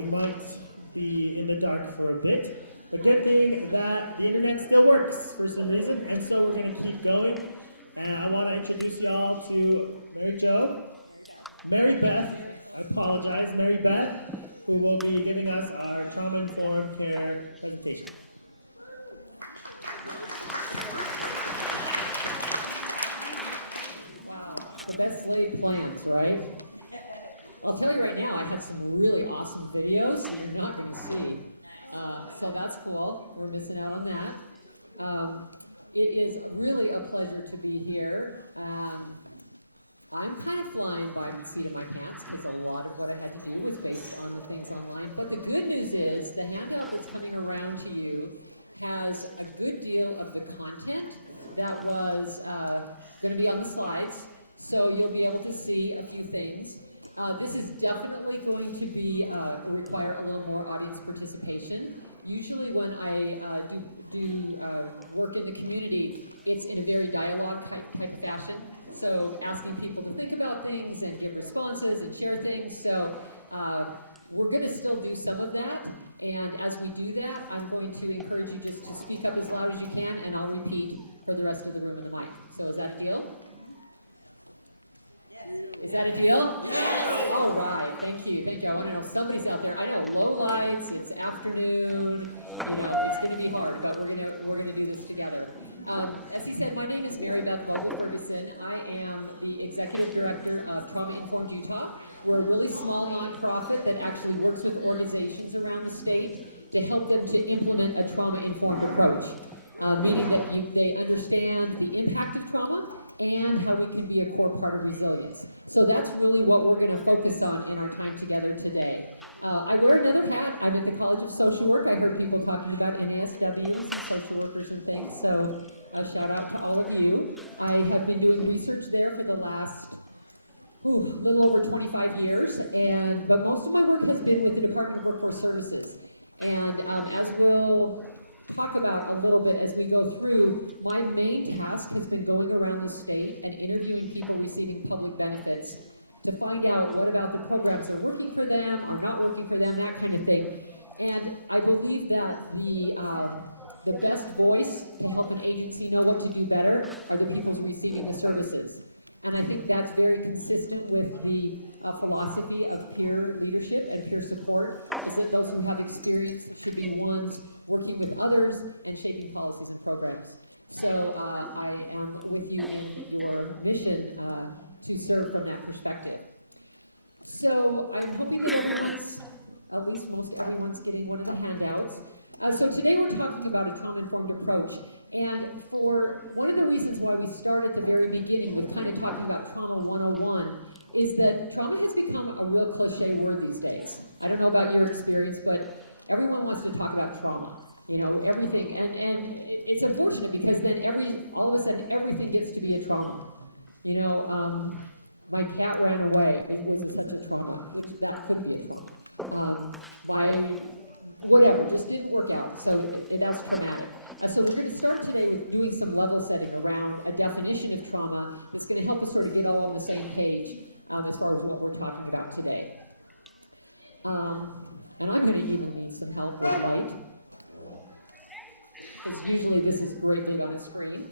we might be in the dark for a bit. The good thing that the internet still works for some reason, and so we're going to keep going. And I want to introduce you all to Mary Jo, Mary Beth, Mary Beth, who will be giving us our trauma-informed care presentation. Best laid plans, right? I'll tell you right now, I have some really awesome videos that you're not going to see. So that's cool. We're missing out on that. It is really a pleasure to be here. I'm kind of flying by the seat of my pants because a lot of what I had to do was based on the things online. But the good news is the handout that's coming around to you has a good deal of the content that was going to be on the slides. So you'll be able to see a few things. This is definitely going to be require a little more audience participation. Usually when I do work in the community, it's in a very dialogue kind of fashion. So asking people to think about things and give responses and share things. So we're going to still do some of that. And as we do that, I'm going to encourage you just to speak up as loud as you can, and I'll repeat for the rest of the room mic. So is that a deal? Is that a deal? Yeah. All right. Thank you. Thank you. I want to know if somebody's out there. I know low lights. It's afternoon. It's going to be hard, but we're going to do this together. As he said, my name is Mary Beth Ferguson. I am the executive director of Trauma Informed Utah. We're a really small nonprofit that actually works with organizations around the state to help them to implement a trauma-informed approach, meaning that they understand the impact of trauma and how it can be a core part of resilience. So that's really what we're going to focus on in our time together today. I wear another hat. I'm at the College of Social Work. I heard people talking about NSW, social workers and things, so a shout out to all of you. I have been doing research there for the last little over 25 years, but most of my work has been with the Department of Workforce Services. And as we'll talk about a little bit as we go through, my main task has been going around the state and interviewing people receiving public benefits to find out what about the programs are working for them, are not working for them, that kind of thing. And I believe that the best voice to help an agency know what to do better are the people receiving the services. And I think that's very consistent with the philosophy of peer leadership and peer support, is that those who have experience should be ones working with others and shaping policies and programs. So I am with you for mission to serve from that perspective. So I'm hoping that at least most everyone's getting one of the handouts. So today we're talking about a trauma-informed approach. And for one of the reasons why we started at the very beginning with kind of talking about trauma 101 is that trauma has become a real cliche word these days. I don't know about your experience, but everyone wants to talk about trauma. You know, everything, and it's unfortunate because then all of a sudden everything gets to be a trauma. You know, my cat ran away, and it was such a trauma, which that could be. Whatever, just didn't work out, so that's from that. So we're going to start today with doing some level setting around a definition of trauma. It's going to help us sort of get all on the same page as far as what we're talking about today. And I'm going to give you some help on the right. Usually this is greatly on screen.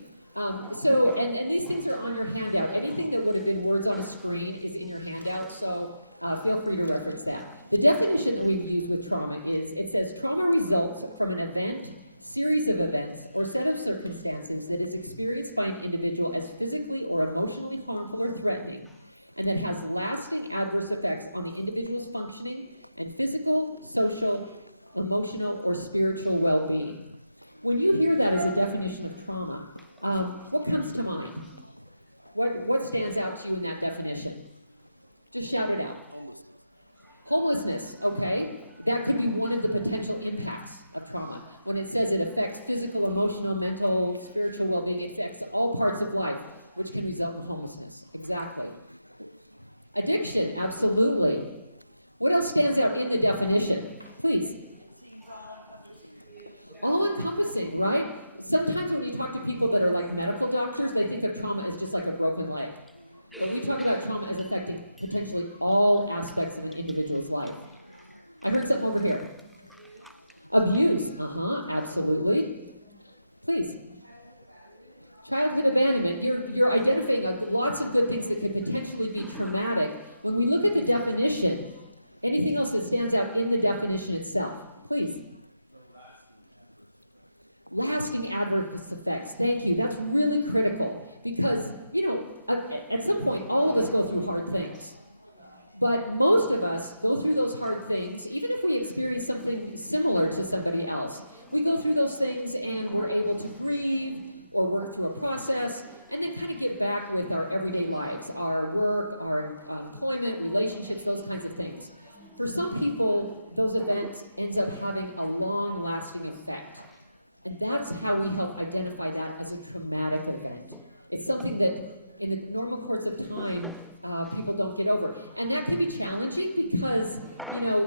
And these things are on your handout. Anything that would have been words on screen is in your handout, so feel free to reference that. The definition that we use with trauma is, it says trauma results from an event, series of events, or set of circumstances that is experienced by an individual as physically or emotionally harmful or threatening, and that has lasting adverse effects on the individual's functioning and physical, social, emotional, or spiritual well-being. When you hear that as a definition of trauma, what comes to mind? What stands out to you in that definition? Just shout it out. Homelessness, okay? That could be one of the potential impacts of trauma. When it says it affects physical, emotional, mental, spiritual well-being, it affects all parts of life, which can result in homelessness. Exactly. Addiction, absolutely. What else stands out in the definition? Please. All-encompassing, right? Sometimes when you talk to people that are like medical doctors, they think of trauma as just like a broken leg. When we talk about trauma as affecting potentially all aspects of an individual's life. I heard something over here. Abuse, absolutely. Please. Childhood abandonment, you're identifying lots of good things that could potentially be traumatic. When we look at the definition, anything else that stands out in the definition itself, please. Lasting adverse effects, thank you, that's really critical. Because, at some point, all of us go through hard things. But most of us go through those hard things, even if we experience something similar to somebody else. We go through those things and we're able to grieve or work through a process and then kind of get back with our everyday lives, our work, our employment, relationships, those kinds of things. For some people, those events end up having a long-lasting effect. And that's how we help identify that as a traumatic event. It's something that, in the normal course of time, people don't get over. And that can be challenging because,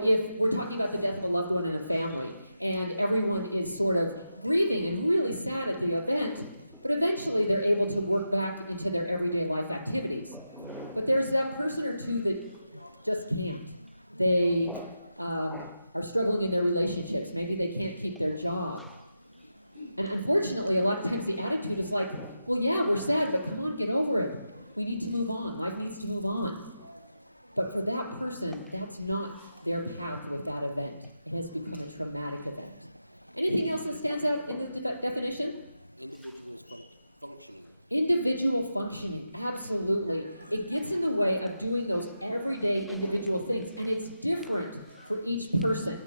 if we're talking about the death of a loved one in a family, and everyone is sort of grieving and really sad at the event, but eventually they're able to work back into their everyday life activities. But there's that person or two that just can't. They are struggling in their relationships. Maybe they can't keep their job. And unfortunately, a lot of times the attitude is like, well, yeah, we're sad, but come on, get over it. We need to move on. Life needs to move on. But for that person, that's not their path with that event. It has become a traumatic event. Anything else that stands out in the definition? Individual functioning, absolutely. It gets in the way of doing those everyday individual things, and it's different for each person.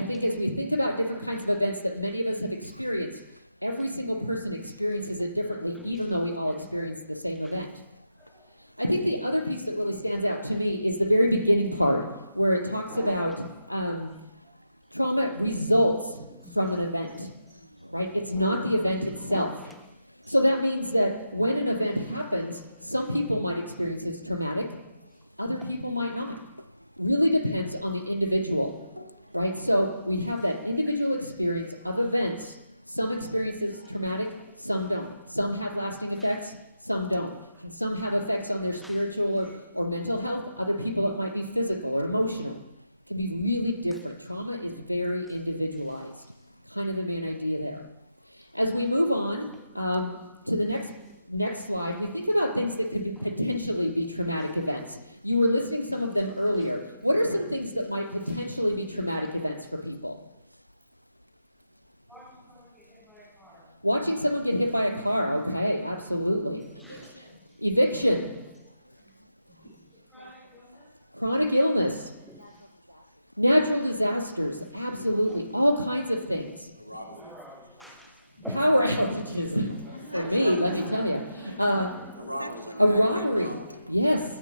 I think as we think about different kinds of events that many of us have experienced, every single person experiences it differently, even though we all experience the same event. I think the other piece that really stands out to me is the very beginning part, where it talks about trauma results from an event, right? It's not the event itself. So that means that when an event happens, some people might experience it as traumatic, other people might not. It really depends on the individual, right? So we have that individual experience of events. Some experience it as traumatic, some don't. Some have lasting effects, some don't. And some have effects on their spiritual or mental health. Other people, it might be physical or emotional. It can be really different. Trauma is very individualized. Kind of the main idea there. As we move on to the next slide, we think about things that could potentially be traumatic events. You were listing some of them earlier. What are some things that might potentially be traumatic events for people? Watching someone get hit by a car, okay, absolutely. Eviction. Chronic illness. Natural disasters, absolutely. All kinds of things. Power outages. For me, let me tell you. A robbery. Yes.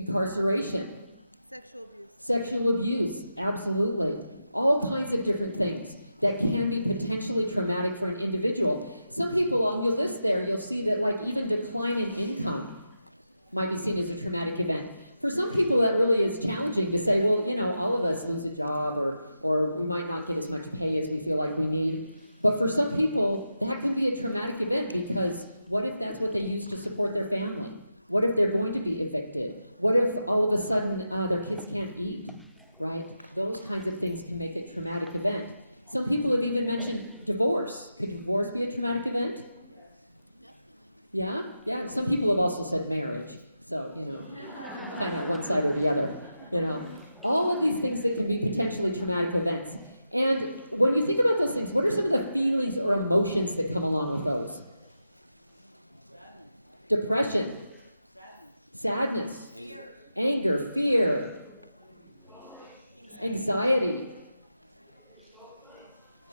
Incarceration. Sexual abuse, absolutely. All kinds of different things that can be potentially traumatic for an individual. Some people on your list there, you'll see that like even declining income might be seen as a traumatic event. For some people that really is challenging to say, well, all of us lose a job or we might not get as much pay as we feel like we need. But for some people, that can be a traumatic event because what if that's what they use to support their family? What if they're going to be evicted? What if all of a sudden their kids can't eat, right? Those kinds of things can make it a traumatic event. Some people have even mentioned divorce. Could divorce be a traumatic event? Yeah. Some people have also said marriage. So, kind of one side or the other. All of these things that can be potentially traumatic events. And when you think about those things, what are some of the feelings or emotions that come along with those? Depression, sadness, anger, fear, anxiety,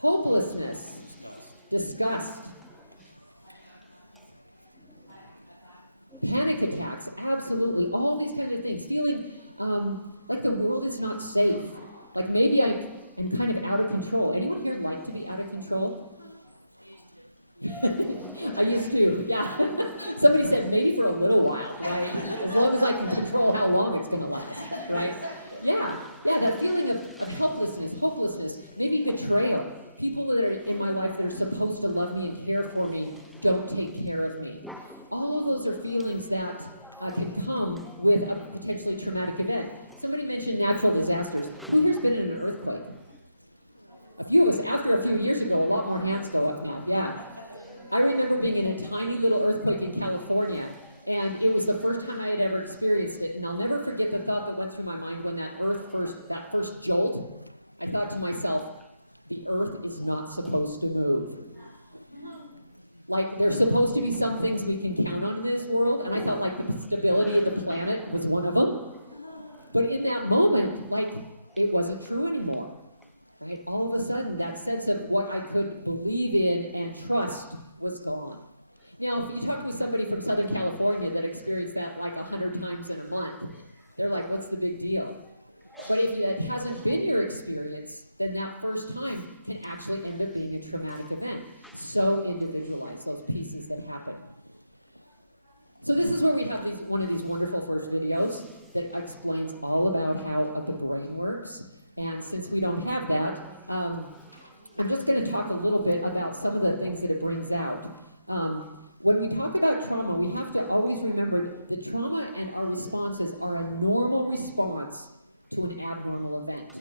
hopelessness, disgust, panic attacks, absolutely, all these kind of things, feeling like the world is not safe, like maybe I'm kind of out of control. Anyone here like to be out of control? I used to, yeah. Somebody said maybe for a little while, right? As long as I can control how long it's going to last, right? Yeah, that feeling of helplessness, hopelessness, maybe betrayal. People that are in my life that are supposed to love me and care for me don't take care of me. All of those are feelings that can come with a potentially traumatic event. Somebody somebody mentioned natural disasters. Who here's been in an earthquake? After a few years ago, a lot more hands go up now. Yeah. I remember being in a tiny little earthquake in California, and it was the first time I had ever experienced it. And I'll never forget the thought that went through my mind when that first jolt. I thought to myself, the earth is not supposed to move. Like, there's supposed to be some things we can count on in this world, and I felt like the stability of the planet was one of them. But in that moment, like, it wasn't true anymore. And all of a sudden, that sense of what I could believe in and trust was gone. Now, if you talk to somebody from Southern California that experienced that like 100 times in a month, they're like, what's the big deal? But if that hasn't been your experience, then that first time can actually end up being a traumatic event. So individualized, those pieces that happen. So this is where we have one of these wonderful first videos that explains all about how the brain works. And since we don't have that, I'm just going to talk a little bit about some of the things that it brings out. When we talk about trauma, we have to always remember the trauma and our responses are a normal response to an abnormal event.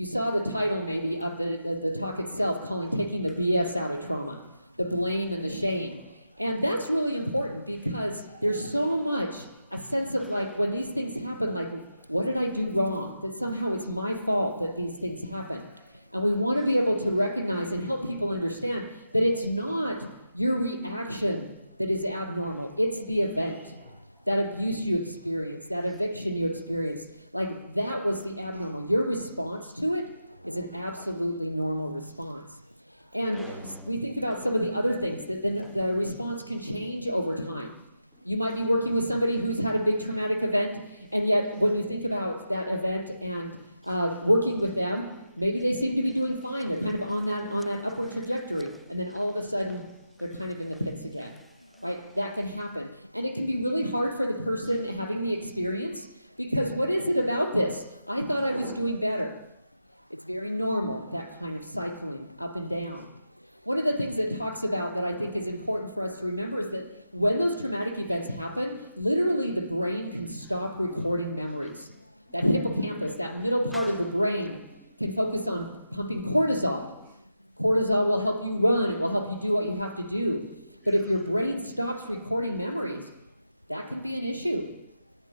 You saw the title maybe of the talk itself, calling taking the BS out of trauma, the blame and the shame. And that's really important because there's so much a sense of like when these things happen, like, what did I do wrong? That somehow it's my fault that these things happen. And we want to be able to recognize and help people understand that it's not your reaction that is abnormal. It's the event, that abuse you experienced, that eviction you experienced. Like, that was the abnormal. Your response to it is an absolutely normal response. And we think about some of the other things, that the response can change over time. You might be working with somebody who's had a big traumatic event, and yet when you think about that event and working with them, maybe they seem to be doing fine. They're kind of on that upward trajectory, and then all of a sudden they're kind of in the pits again. Right? That can happen, and it can be really hard for the person having the experience because what is it about this? I thought I was doing better. It's very normal, that kind of cycling up and down. One of the things it talks about that I think is important for us to remember is that when those traumatic events happen, literally the brain can stop recording memories. That hippocampus, that middle part of the brain, can focus on pumping cortisol. Cortisol will help you run, it will help you do what you have to do. But if your brain stops recording memories, that can be an issue,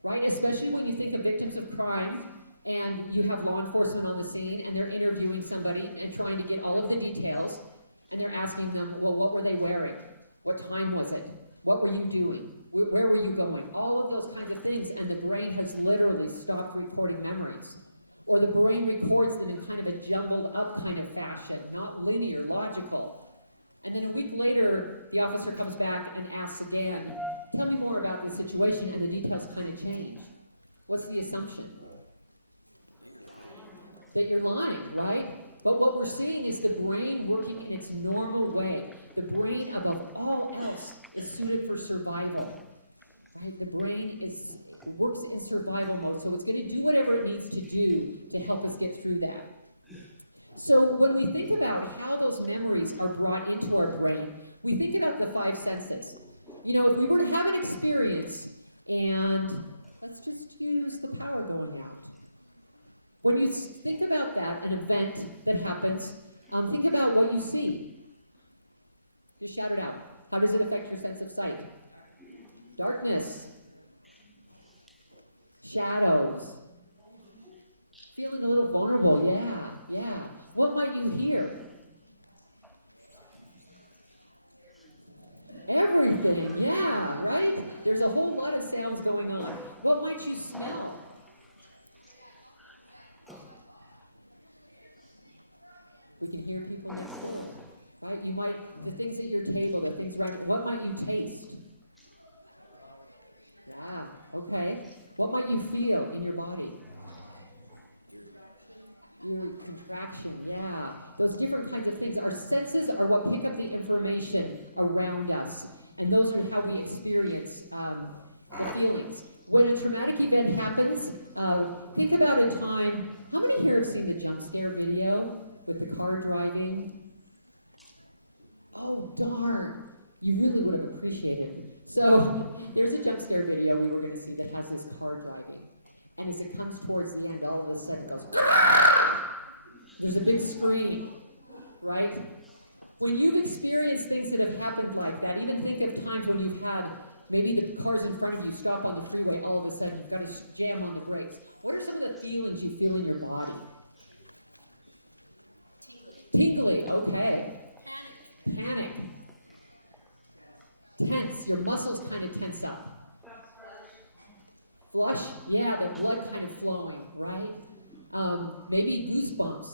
right? Especially when you think of victims of crime and you have law enforcement on the scene and they're interviewing somebody and trying to get all of the details, and they're asking them, well, what were they wearing? What time was it? What were you doing? Where were you going? All of those kinds of things, and the brain has literally stopped recording memories. Or the brain records them in kind of a jumbled up kind of fashion, not linear, logical. And then a week later, the officer comes back and asks again, tell me more about the situation, and the details kind of change. What's the assumption? That you're lying, right? But what we're seeing is the brain working in its normal way. The brain, above all else, is suited for survival. The brain works in survival mode, so it's going to do whatever it needs to do to help us get through that. So when we think about how those memories are brought into our brain, we think about the five senses. You know, if we were to have an experience, and let's just use the power board now. When you think about that, an event that happens, think about what you see. Shout it out. How does it affect your sense of sight? Darkness. Shadows. Feeling a little vulnerable. Yeah. What might you hear? Everything. Yeah, right? There's a whole lot of sounds going on. What might you smell? You hear people? Right? You might, the things at your table, the things right, what might you taste? Okay. What might you feel in your body? Contraction, yeah. Those different kinds of things. Our senses are what pick up the information around us. And those are how we experience feelings. When a traumatic event happens, think about a time, how many here have seen the jump scare video with the car driving? Oh, darn. You really would have appreciated it. So, there's a jump scare video we were going to see that has this car driving. And as it comes towards towards the end, all of a sudden goes, ah! There's a big screaming, right? When you experience things that have happened like that, even think of times when you've had maybe the cars in front of you stop on the freeway, all of a sudden you've got to jam on the brakes. What are some of the feelings you feel in your body? Tingling, okay. Panic. Tense, your muscles kind of tense up. Flush, yeah, the blood kind of flowing, right? Maybe goosebumps,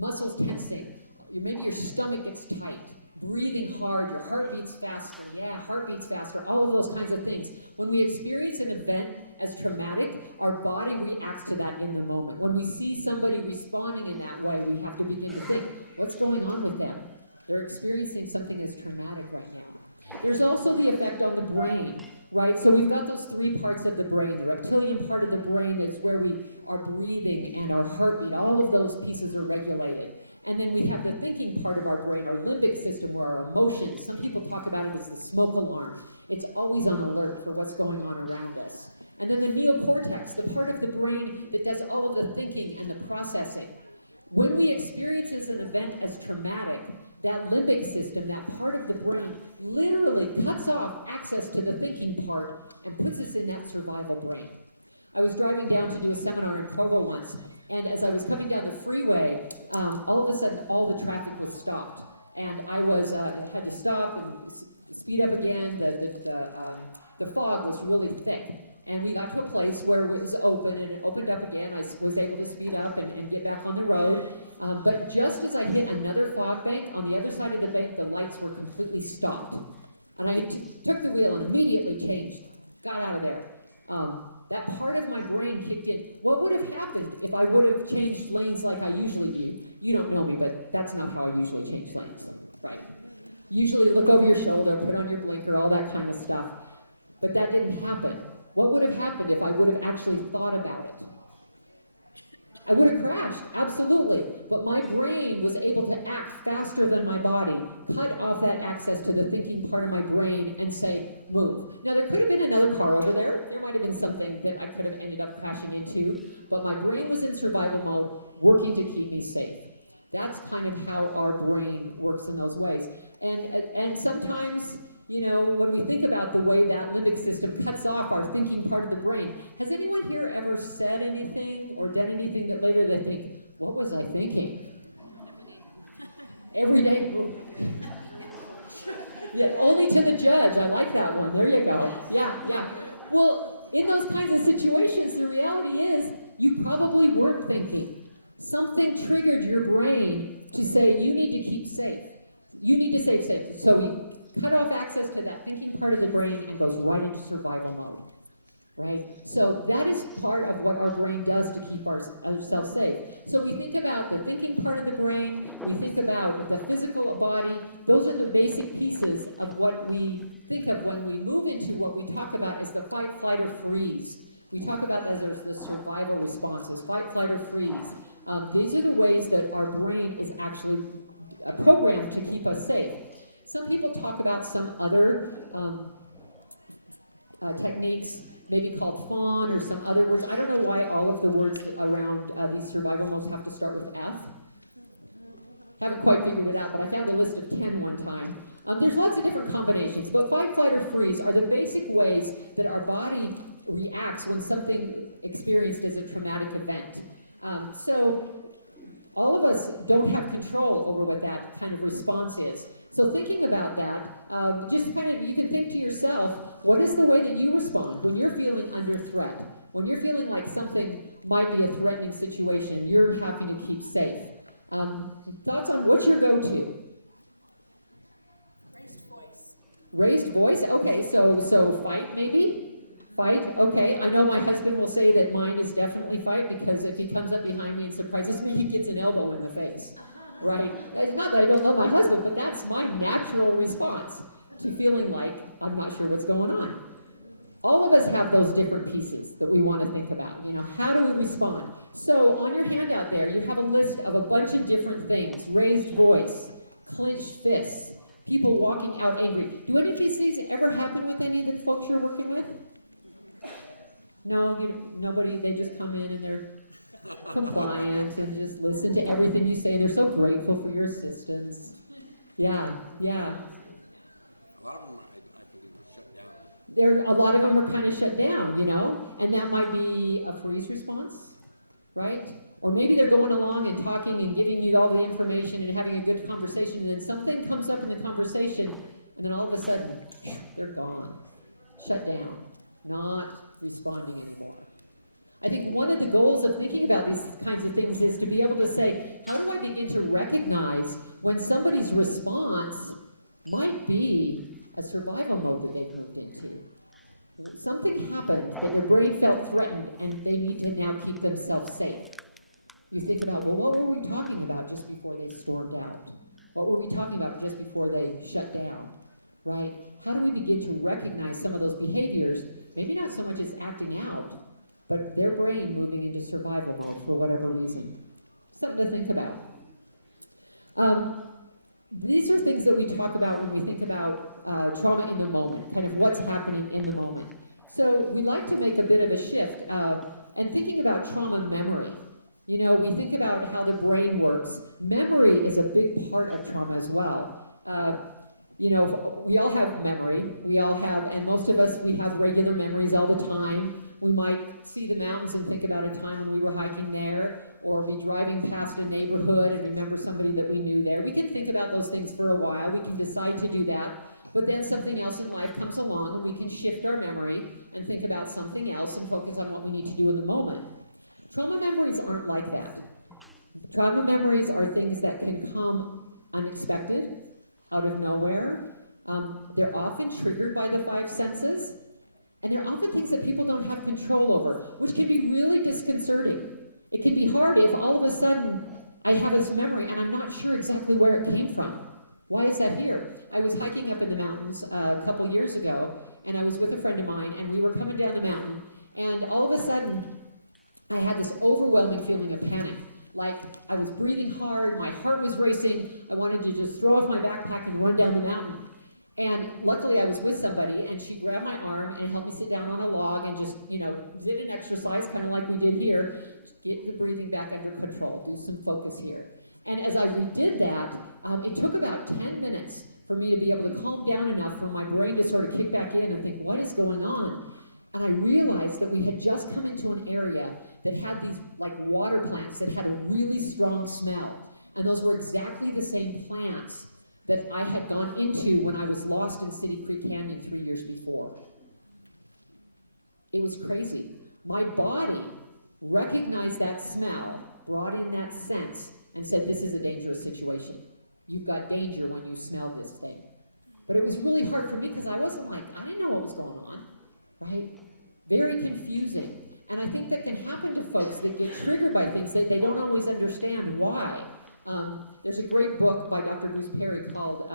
muscles tensing. Maybe your stomach gets tight, breathing hard, your heart beats faster, heart beats faster, all of those kinds of things. When we experience an event as traumatic, our body reacts to that in the moment. When we see somebody responding in that way, we have to begin to think, what's going on with them? They're experiencing something that's traumatic right now. There's also the effect on the brain, right? So we've got those three parts of the brain. The reptilian part of the brain is where we are breathing and our heartbeat, all of those pieces are regulated. And then we have the thinking part of our brain, our limbic system, or our emotions. Some people talk about it as the smoke alarm. It's always on alert for what's going on around us. And then the neocortex, the part of the brain that does all of the thinking and the processing. When we experience an event as traumatic, that limbic system, that part of the brain, literally cuts off access to the thinking part and puts us in that survival brain. I was driving down to do a seminar in Provo once, and as I was coming down the freeway, all of a sudden all the traffic was stopped. And I had to stop and speed up again. The fog was really thick. And we got to a place where it was open, and it opened up again. I was able to speed up and get back on the road. But just as I hit another fog bank, on the other side of the bank, the lights were completely stopped. And I took the wheel and immediately changed, got out of there. That part of my brain kicked in. What would have happened if I would have changed lanes like I usually do? You don't know me, but that's not how I usually change lanes, right? Usually look over your shoulder, put on your blinker, all that kind of stuff. But that didn't happen. What would have happened if I would have actually thought about it? I would have crashed, absolutely. But my brain was able to act faster than my body, cut off that access to the thinking part of my brain and say, move. Now, there could have been another car over there. There might have been something that I could have ended up crashing into. But my brain was in survival mode, working to keep me safe. That's kind of how our brain works in those ways. And sometimes, you know, when we think about the way that limbic system cuts off our thinking part of the brain, has anyone here ever said anything or done anything that later they think, what was I thinking? Every day. Only to the judge. I like that one. There you go. Yeah. Well, in those kinds of situations, the reality is you probably weren't thinking. Something triggered your brain to say, you need to keep safe. You need to stay safe. So we cut off access to that thinking part of the brain and goes right into survival mode. Right? So that is part of what our brain does to keep ourselves safe. So we think about the thinking part of the brain, we think about the physical body. Those are the basic pieces of what we think of when we move into what we talk about is the fight, flight, or freeze. We talk about that as the survival responses, fight, flight, or freeze. These are the ways that our brain is actually programmed to keep us safe. Some people talk about some other techniques, maybe called fawn or some other words. I don't know why all of the words around these survival modes have to start with F. I haven't quite figured it out, but I found a list of 10 one time. There's lots of different combinations, but fight, flight, or freeze are the basic ways that our body reacts when something experienced is a traumatic event. So all of us don't have control over what that kind of response is. So thinking about that, just kind of, you can think to yourself, what is the way that you respond when you're feeling under threat? When you're feeling like something might be a threatening situation, you're having to keep safe. Thoughts on what's your go-to? Raised voice? Okay, so fight maybe? Fight? Okay, I know my husband will say that mine is definitely fight because if he comes up behind me and surprises me, he gets an elbow in the face. Right? And not that I don't love my husband, but that's my natural response to feeling like I'm not sure what's going on. All of us have those different pieces that we want to think about. You know, how do we respond? So on your handout there, you have a list of a bunch of different things. Raised voice, clenched fists, people walking out angry. Do any of these things ever happen with any of the folks you're working with? No, nobody, they just come in and they're and just listen to everything you say. They're so grateful for your assistance. Yeah. A lot of them are kind of shut down, and that might be a freeze response, right? Or maybe they're going along and talking and giving you all the information and having a good conversation, and then something comes up in the conversation, and all of a sudden, they're gone, shut down, not responding. I think one of the goals of thinking about these kinds of things is to be able to say, how do I begin to recognize when somebody's response might be a survival mode that they don't need to. Something happened that their brain felt threatened and they need to now keep themselves safe. You think about, well, what were we talking about just before they stormed out? What were we talking about just before they shut down? Right? How do we begin to recognize some of those behaviors? Maybe not so much as acting out, but their brain moving into survival mode for whatever reason. Something to think about. These are things that we talk about when we think about trauma in the moment, kind of what's happening in the moment. So we'd like to make a bit of a shift and thinking about trauma memory. We think about how the brain works. Memory is a big part of trauma as well. We all have memory. We all have, and most of us, we have regular memories all the time. We might see the mountains and think about a time when we were hiking there, or be driving past a neighborhood and remember somebody that we knew there. We can think about those things for a while. We can decide to do that. But then something else in life comes along, and we can shift our memory and think about something else and focus on what we need to do in the moment. Trauma memories aren't like that. Trauma memories are things that can come unexpected, out of nowhere. They're often triggered by the five senses, and they're often things that people don't have control over, which can be really disconcerting. It can be hard if all of a sudden I have this memory and I'm not sure exactly where it came from. Why is that here? I was hiking up in the mountains a couple of years ago, and I was with a friend of mine, and we were coming down the mountain, and all of a sudden I had this overwhelming feeling of panic. Like I was breathing hard, my heart was racing, I wanted to just throw off my backpack and run down the mountain. And luckily I was with somebody, and she grabbed my arm and helped me sit down on a log and just, did an exercise, kind of like we did here, get the breathing back under control, use some focus here. And as I did that, it took about 10 minutes for me to be able to calm down enough for my brain to sort of kick back in and think, what is going on? And I realized that we had just come into an area that had these like water plants that had a really strong smell. And those were exactly the same plants that I had gone into when I was lost in City Creek Canyon 3 years before. It was crazy. My body recognized that smell, brought in that sense, and said, this is a dangerous situation. You've got danger when you smell this thing. But it was really hard for me because I wasn't like, I didn't know what was going on, right? Very confusing. And I think that can happen to folks that get triggered by things that they don't always understand why. There's a great book by Dr. Bruce Perry called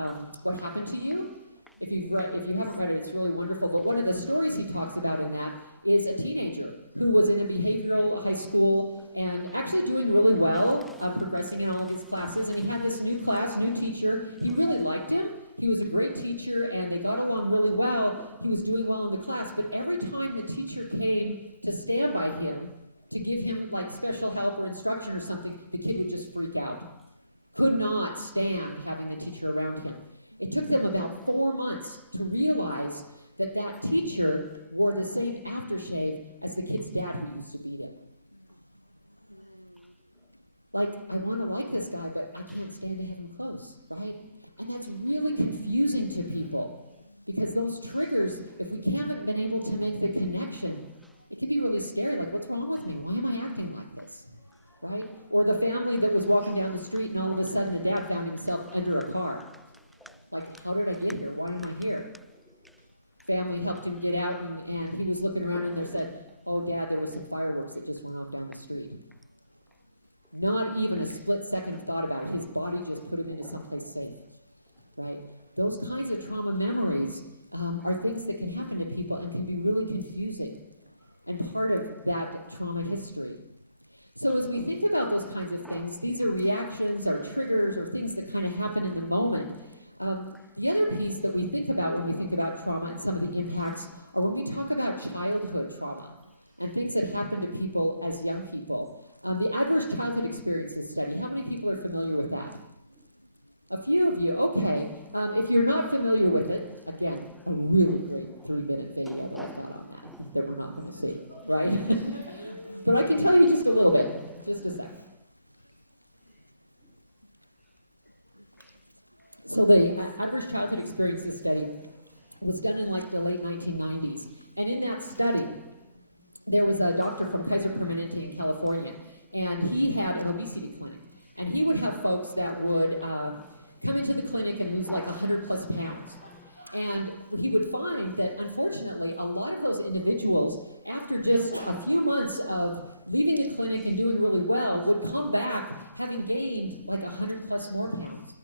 What Happened to You? If you haven't read it, it's really wonderful. But one of the stories he talks about in that is a teenager who was in a behavioral high school and actually doing really well, progressing in all of his classes. And he had this new class, new teacher. He really liked him. He was a great teacher, and they got along really well. He was doing well in the class, but every time the teacher came to stand by him, to give him like special help or instruction or something, the kid would just freak out. Could not stand having the teacher around him. It took them about 4 months to realize that that teacher wore the same aftershave as the kid's dad who used to be there. Like, I want to like this guy, but I can't stand to him close, right? And that's really confusing to people, because those triggers, if we haven't been able to make the connection, it can be really scary, like, what's wrong with me? Why am I acting like this? Right? Or the family that was walking down the street and all of a sudden the dad found himself under a car. Like, how did I get here? Why am I here? Family helped him get out, and he was looking around and they said, oh, Dad, there was some fireworks that just went off down the street. Not even a split second of thought about it. His body just put him into someplace safe. Right? Those kinds of trauma memories are things that can happen to people and can be really confusing and part of that trauma history. So as we think about those kinds of things, these are reactions or triggers or things that kind of happen in the moment. The other piece that we think about when we think about trauma and some of the impacts are when we talk about childhood trauma and things that happen to people as young people. The adverse childhood experiences study, how many people are familiar with that? A few of you, okay. If you're not familiar with it, again, a really great 3-minute video that we're not going to see, right? But I can tell you just a little bit, just a second. So the adverse childhood experiences study was done in like the late 1990s. And in that study, there was a doctor from Kaiser Permanente in California, and he had an obesity clinic. And he would have folks that would come into the clinic and lose like 100 plus pounds. And he would find that, unfortunately, a lot of those individuals, after just a few months of leaving the clinic and doing really well, would come back having gained like 100 plus more pounds.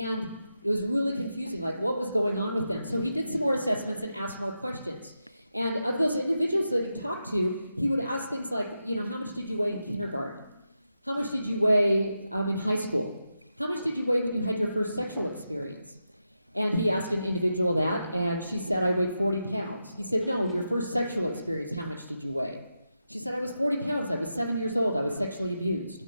And it was really confusing, like what was going on with them. So he did some more assessments and asked more questions. And of those individuals that he talked to, he would ask things like, how much did you weigh in kindergarten? How much did you weigh in high school? How much did you weigh when you had your first sexual experience? And he asked an individual that, and she said, I weighed 40 pounds. He said, no, your first sexual experience, how much did you weigh? She said, I was 40 pounds, I was 7 years old, I was sexually abused.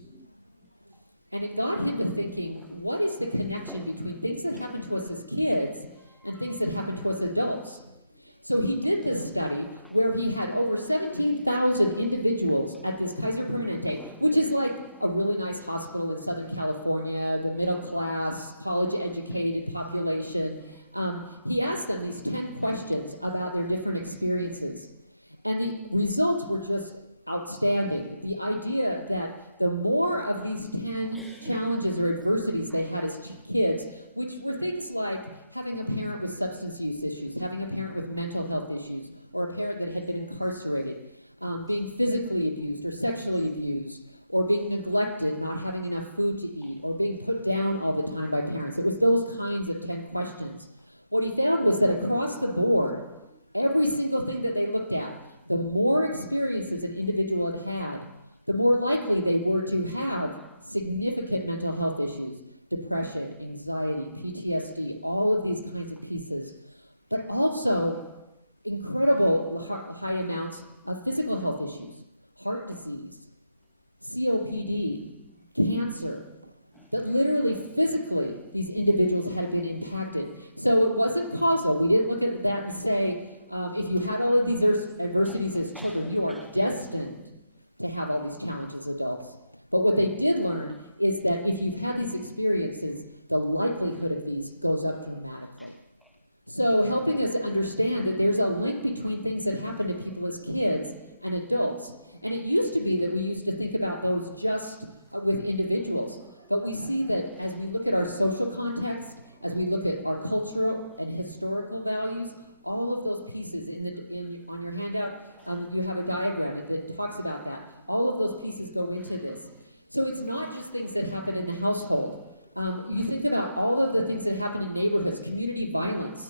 And it got him to thinking, what is the connection between things that happen to us as kids and things that happen to us adults? So he did this study where he had over 17,000 individuals at this Kaiser Permanente, which is like a really nice hospital in Southern California, the middle class, college-educated population. He asked them these 10 questions about their different experiences. And the results were just outstanding. The idea that the more of these 10 challenges or adversities they had as kids, which were things like having a parent with substance use issues, having a parent with mental health issues, or a parent that had been incarcerated, being physically abused or sexually abused, or being neglected, not having enough food to eat, or being put down all the time by parents. It was those kinds of 10 questions. What he found was that across the board, every single thing that they looked at, the more experiences an individual had, the more likely they were to have significant mental health issues, depression, anxiety, PTSD, all of these kinds of pieces, but also incredible high amounts of physical health issues, heart disease, COPD, cancer, that literally physically these individuals had been impacted. So it wasn't causal. We didn't look at that and say, if you had all of these adversities as children, you are destined to have all these challenges as adults. But what they did learn is that if you've had these experiences, the likelihood of these goes up dramatically. So helping us understand that there's a link between things that happen to people as kids and adults. And it used to be that we used to think about those just with individuals. But we see that as we look at our social context, as we look at our cultural and historical values, all of those pieces on your handout, you have a diagram that talks about that. All of those pieces go into this. So it's not just things that happen in the household. You think about all of the things that happen in neighborhoods, community violence,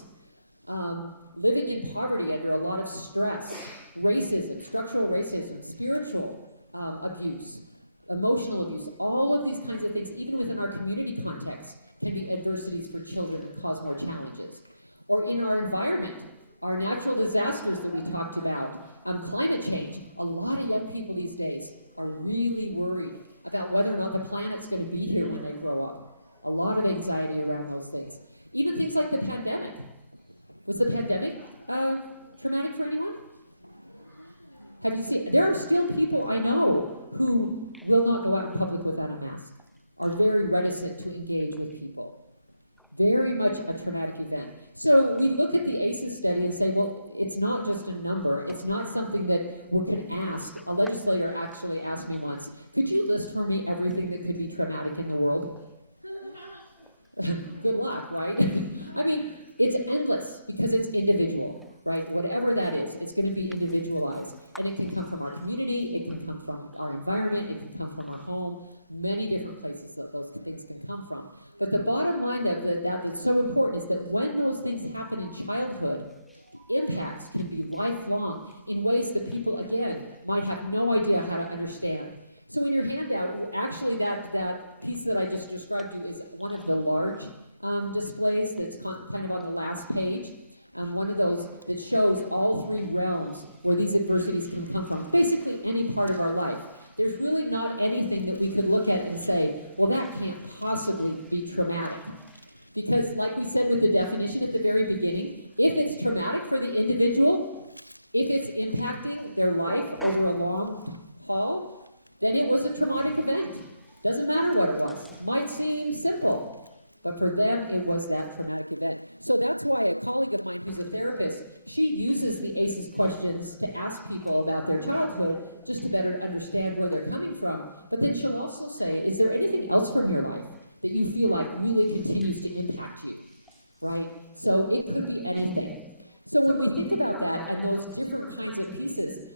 living in poverty under a lot of stress, racism, structural racism, spiritual abuse, emotional abuse, all of these kinds of things, even within our community context, can be adversities for children that cause more challenges. Or in our environment, our natural disasters that we talked about, climate change. A lot of young people these days are really worried about whether or not the planet's going to be here when they grow up. A lot of anxiety around those things. Even things like the pandemic. Was the pandemic traumatic for anyone? Have you seen? There are still people I know who will not go out in public without a mask, are very reticent to engage with people. Very much a traumatic event. So we look at the ACEs study and say, well, it's not just a number. It's not something that we can ask. A legislator actually asked me once, could you list for me everything that could be traumatic in the world? Good luck, right? I mean, it's endless because it's individual, right? Whatever that is, it's going to be individualized. And it can come from our community, it can come from our environment, it can come from our home, many different places that those things can come from. But the bottom line that's so important is that when those things happen in childhood, impacts can be lifelong in ways that people, again, might have no idea how to understand. So in your handout, actually that piece that I just described to you is one of the large displays that's kind of on the last page. One of those that shows all three realms where these adversities can come from. Basically any part of our life. there's really not anything that we could look at and say, well, that can't possibly be traumatic. Because like we said with the definition at the very beginning, if it's traumatic for the individual, if it's impacting their life over a long haul, then it was a traumatic event. Doesn't matter what it was. It might seem simple, but for them it was that. As a therapist, she uses the ACEs questions to ask people about their childhood, just to better understand where they're coming from. But then she'll also say, is there anything else from your life that you feel like really continues to impact you, right? So it could be anything. So when we think about that and those different kinds of pieces,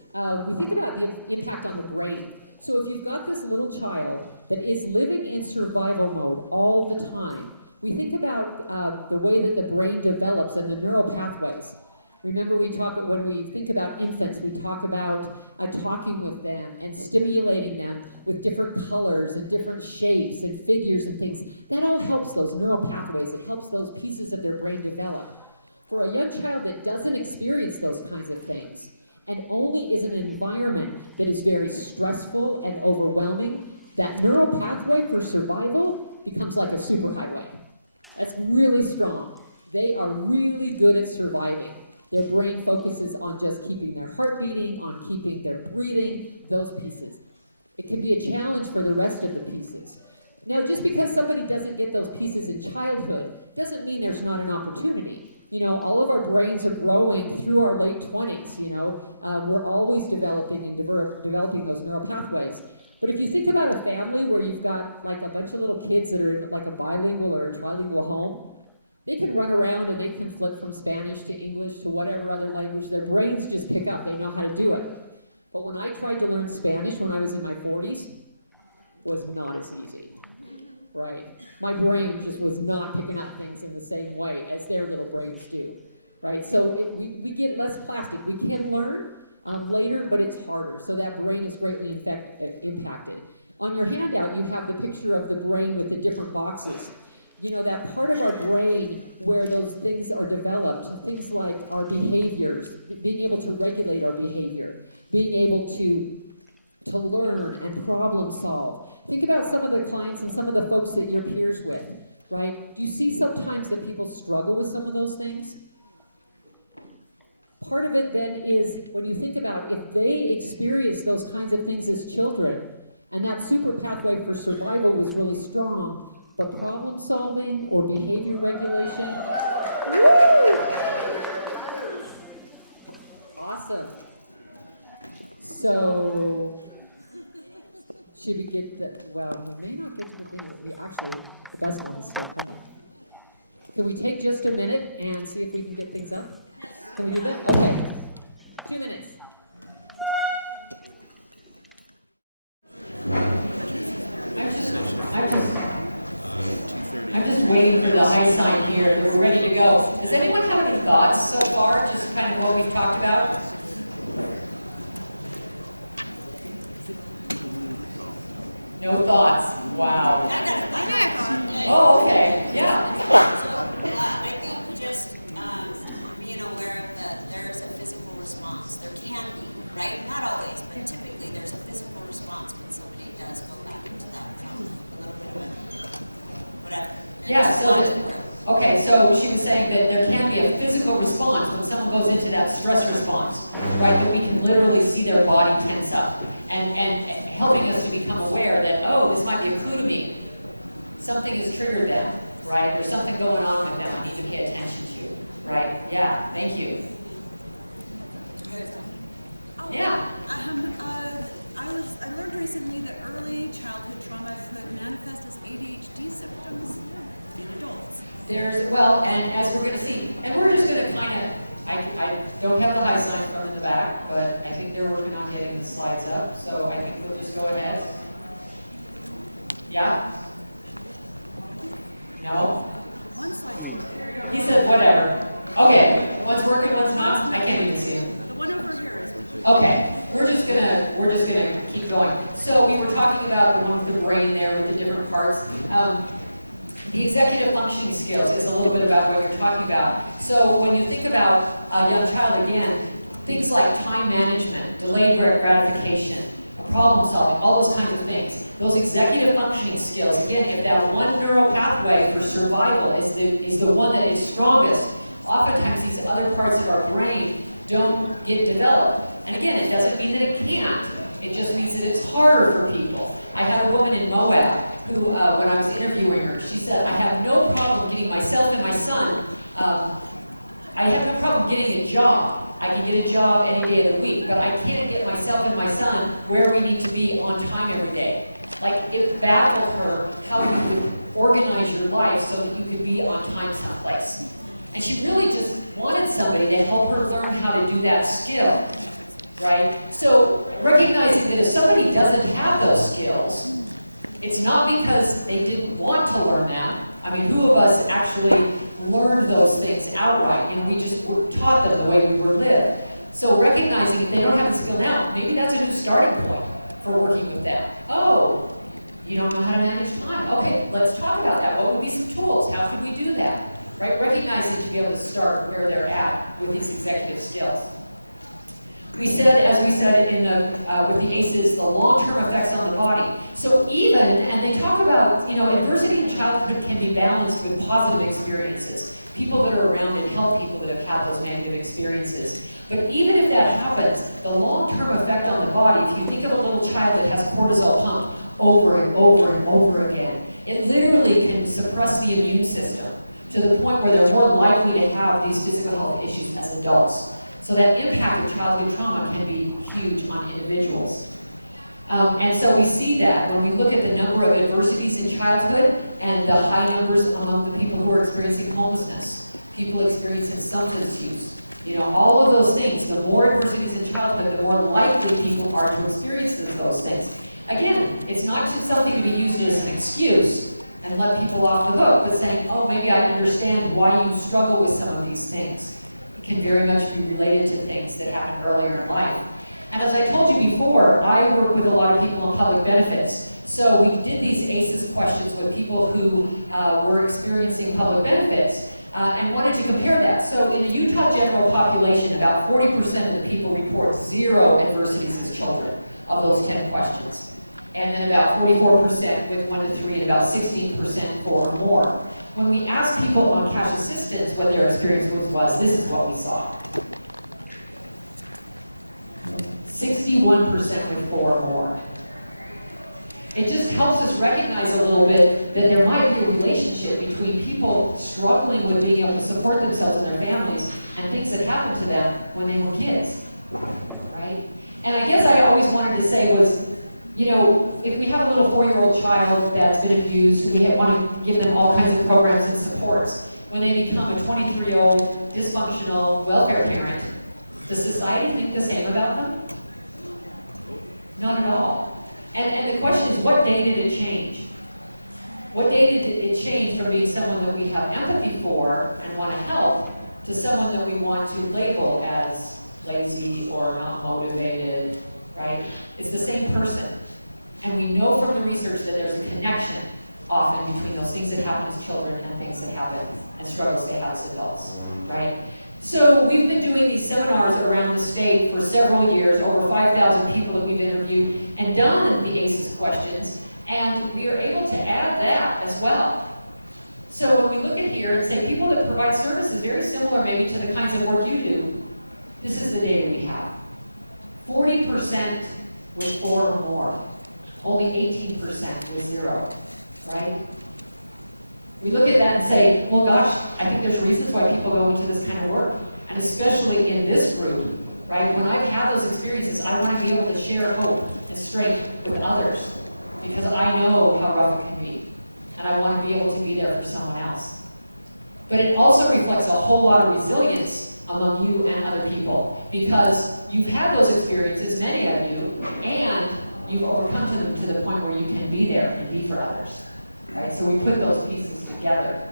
think about the impact on the brain. So if you've got this little child that is living in survival mode all the time, we think about the way that the brain develops and the neural pathways. Remember when we think about infants, we talk about talking with them and stimulating them with different colors and different shapes and figures and things. That all helps those neural pathways. It helps those pieces of their brain develop. For a young child that doesn't experience those kinds of things and only is in an environment that is very stressful and overwhelming, that neural pathway for survival becomes like a superhighway. That's really strong. They are really good at surviving. Their brain focuses on just keeping their heart beating, on keeping their breathing, those pieces. It can be a challenge for the rest of the pieces. Now, just because somebody doesn't get those pieces in childhood doesn't mean there's not an opportunity. You know, all of our brains are growing through our late 20s, you know. We're always developing those neural pathways. But if you think about a family where you've got like a bunch of little kids that are in like a bilingual or a trilingual home, they can run around and they can flip from Spanish to English to whatever other language. Their brains just pick up. They know how to do it. But when I tried to learn Spanish when I was in my 40s, it was not as easy, right? My brain just was not picking up things in the same way as their little brains do, right? So we get less plastic. We can learn later, but it's harder. So that brain is greatly impacted. On your handout, you have the picture of the brain with the different boxes. You know, that part of our brain where those things are developed, things like our behaviors, being able to regulate our behavior, being able to learn and problem solve. Think about some of the clients and some of the folks that you're peers with, right? You see sometimes that people struggle with some of those things. Part of it then is when you think about if they experience those kinds of things as children, and that super pathway for survival was really strong, or problem solving or behavior regulation. Awesome. So, should we get the, can we take just a minute and see if we can get things up? Can we do that? Okay. 2 minutes. I'm just waiting for the hype sign here. We're ready to go. Does anyone have any thoughts so far? Just kind of what we talked about? No thoughts. Wow. Oh, okay. Yeah. Yeah, so she was saying that there can be a physical response when someone goes into that stress response, right, where we can literally see their body tense up, and helping us to become aware that, oh, this might be including something is triggered them, right, there's something going on with them we need to get attention to, right, yeah, thank you. Yeah. Well, and as we're going to see, and we're just going to kind of, I don't have the high sign from the back, but I think they're working on getting the slides up, so I think we'll just go ahead. Yeah? No? Yeah. He said whatever. Okay, one's working, one's not. I can't even see them. Okay, we're just gonna keep going. So we were talking about the one with the brain there with the different parts. The executive functioning skills is a little bit about what you're talking about. So when you think about a young child, again, things like time management, delayed gratification, problem solving, all those kinds of things. Those executive functioning skills, again, if that one neural pathway for survival is the one that is strongest, oftentimes these other parts of our brain don't get developed. And again, it doesn't mean that it can't. It just means that it's harder for people. I had a woman in Moab who, when I was interviewing her, she said, I have no problem getting myself and my son, I have no problem getting a job. I can get a job any day of the week, but I can't get myself and my son where we need to be on time every day. Like, it baffled her how you could organize your life so that you could be on time someplace. And she really just wanted somebody to help her learn how to do that skill, right? So, recognizing that if somebody doesn't have those skills, it's not because they didn't want to learn that. I mean, who of us actually learned those things outright, and we just taught them the way we were lived? So recognizing they don't have to skill now, maybe that's a new starting point for working with them. Oh, you don't know how to manage time? Okay, let's talk about that. What would be some tools? How can we do that? Right? Recognizing to be able to start where they're at with these executive skills. We said, as we said in the with the AIDS, it's the long-term effects on the body. So even, and they talk about, adversity in childhood can be balanced with positive experiences. People that are around and help people that have had those negative experiences. But even if that happens, the long-term effect on the body, if you think of a little child that has cortisol pumped over and over and over again, it literally can suppress the immune system to the point where they're more likely to have these physical health issues as adults. So that impact of childhood trauma can be huge on individuals. And so we see that when we look at the number of adversities in childhood and the high numbers among the people who are experiencing homelessness, people experiencing substance use, all of those things, the more adversities in childhood, the more likely people are to experience those things. Again, it's not just something to be used as an excuse and let people off the hook, but saying, oh, maybe I understand why you struggle with some of these things. It can very much be related to things that happened earlier in life. And as I told you before, I work with a lot of people in public benefits. So we did these ACEs questions with people who were experiencing public benefits and wanted to compare that. So in the Utah general population, about 40% of the people report zero adversities as children of those 10 questions. And then about 44% with 1 to 3, and about 16% 4 or more. When we asked people on cash assistance what their experience was, this is what we saw. 61% with 4 or more. It just helps us recognize a little bit that there might be a relationship between people struggling with being able to support themselves and their families and things that happened to them when they were kids, right? And I guess I always wanted to say was, if we have a little 4-year-old child that's been abused, we want to give them all kinds of programs and supports. When they become a 23-year-old dysfunctional welfare parent, does society think the same about them? Not at all. And the question is, what day did it change? What day did it change from being someone that we have empathy for and want to help to someone that we want to label as lazy or not motivated, right? It's the same person. And we know from the research that there's a connection often between those things that happen to children and things that happen and struggles they have as adults, right? So we've been doing these seminars around the state for several years, over 5,000 people that we've interviewed and done the ACEs questions, and we are able to add that as well. So when we look at here and say people that provide services very similar maybe to the kinds of work you do, this is the data we have. 40% with 4 or more, only 18% with 0, right? We look at that and say, well, gosh, I think there's reasons why people go into this kind of work. And especially in this group, right? When I have those experiences, I want to be able to share hope and strength with others because I know how rough it can be. And I want to be able to be there for someone else. But it also reflects a whole lot of resilience among you and other people because you've had those experiences, many of you, and you've overcome them to the point where you can be there and be for others. Right? So we put those pieces together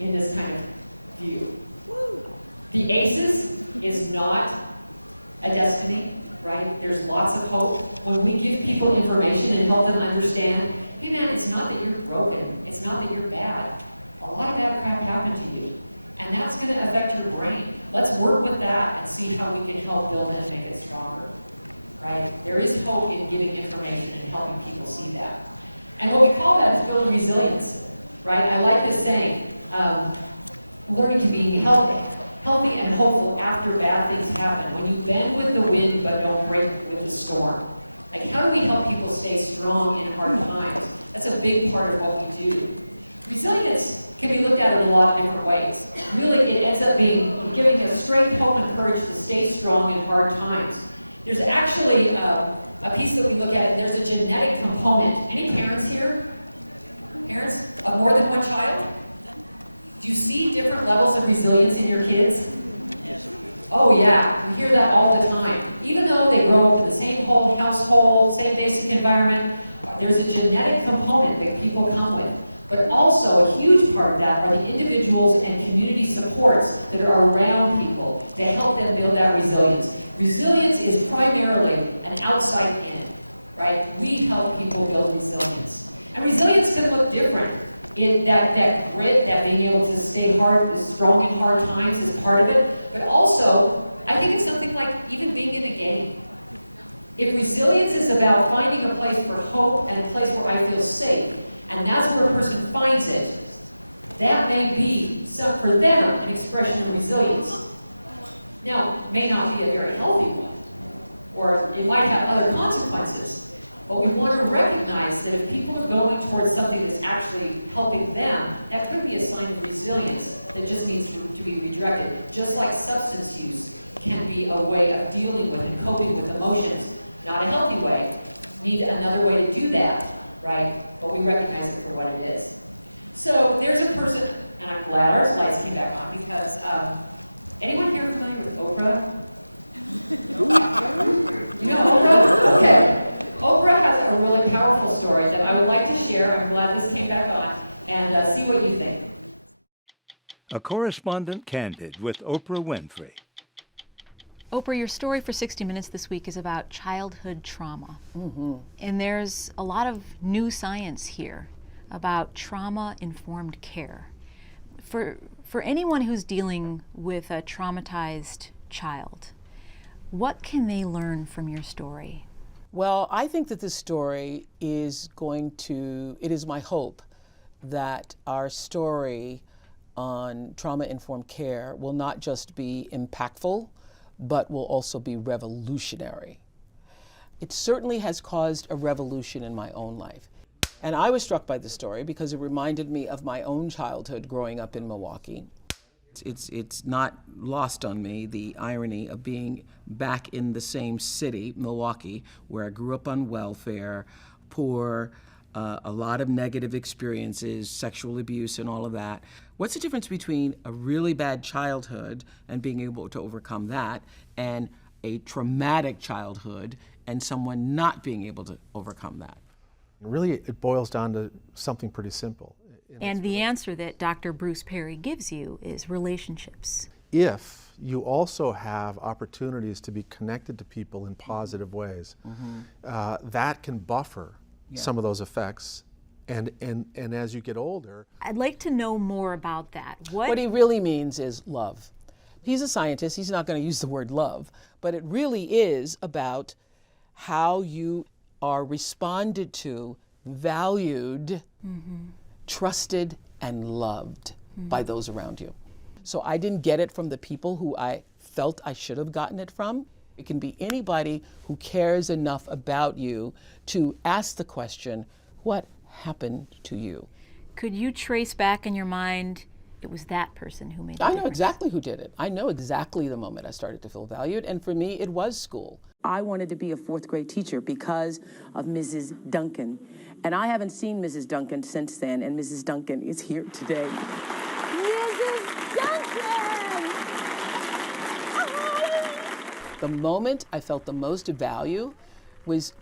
in this kind of view. The ACEs is not a destiny, right? There's lots of hope. When we give people information and help them understand, it's not that you're broken. It's not that you're bad. A lot of bad things happen to you. And that's going to affect your brain. Let's work with that and see how we can help build it and make it stronger. Right? There is is hope in giving information and helping people see that. And what we call that is building resilience, right? I like this saying, learning to be healthy and hopeful after bad things happen. When you bend with the wind but don't break with the storm. Like, how do we help people stay strong in hard times? That's a big part of what we do. Resilience can be looked at in a lot of different ways. Really, it ends up being giving them strength, hope, and courage to stay strong in hard times. There's actually a piece that we look at, there's a genetic component. Any parents here? Parents of more than one child? Do you see different levels of resilience in your kids? Oh yeah, we hear that all the time. Even though they grow up in the same household, same basic environment, there's a genetic component that people come with. But also a huge part of that are the individuals and community supports that are around people that help them build that resilience. Resilience is primarily an outside in, right? We help people build resilience. And resilience can look different. In that grit, that being able to stay strong in hard times is part of it. But also, I think it's something like even being in a game. If resilience is about finding a place for hope and a place where I feel safe, and that's where a person finds it, that may be, for them, an expression of resilience. Now, it may not be a very healthy one, or it might have other consequences, but we want to recognize that if people are going towards something that's actually helping them, that could be a sign of resilience that just needs to be redirected. Just like substance use can be a way of dealing with and coping with emotions, not a healthy way. We need another way to do that, right? But we recognize it for what it is. So there's a person, and I'm glad our slides came back on, because anyone here familiar with Oprah? You know Oprah? Okay. Oprah has a really powerful story that I would like to share. I'm glad this came back on, and see what you think. A correspondent candid with Oprah Winfrey. Oprah, your story for 60 Minutes this week is about childhood trauma. Mm-hmm. And there's a lot of new science here about trauma-informed care. For anyone who's dealing with a traumatized child, what can they learn from your story? Well, I think that this story is it is my hope that our story on trauma-informed care will not just be impactful, but will also be revolutionary. It certainly has caused a revolution in my own life. And I was struck by the story because it reminded me of my own childhood growing up in Milwaukee. It's not lost on me, the irony of being back in the same city, Milwaukee, where I grew up on welfare, poor, a lot of negative experiences, sexual abuse and all of that. What's the difference between a really bad childhood and being able to overcome that and a traumatic childhood and someone not being able to overcome that? Really, it boils down to something pretty simple. And the answer that Dr. Bruce Perry gives you is relationships. If you also have opportunities to be connected to people in positive ways, that can buffer some of those effects. And as you get older... I'd like to know more about that. What he really means is love. He's a scientist, he's not going to use the word love, but it really is about how you are responded to, valued, trusted, and loved by those around you. So I didn't get it from the people who I felt I should have gotten it from. It can be anybody who cares enough about you to ask the question, what happened to you? Could you trace back in your mind, it was that person who made the I know difference? exactly who did it. I know exactly the moment I started to feel valued, and for me, it was school. I wanted to be a fourth grade teacher because of Mrs. Duncan. And I haven't seen Mrs. Duncan since then, and Mrs. Duncan is here today. Mrs. Duncan! The moment I felt the most value was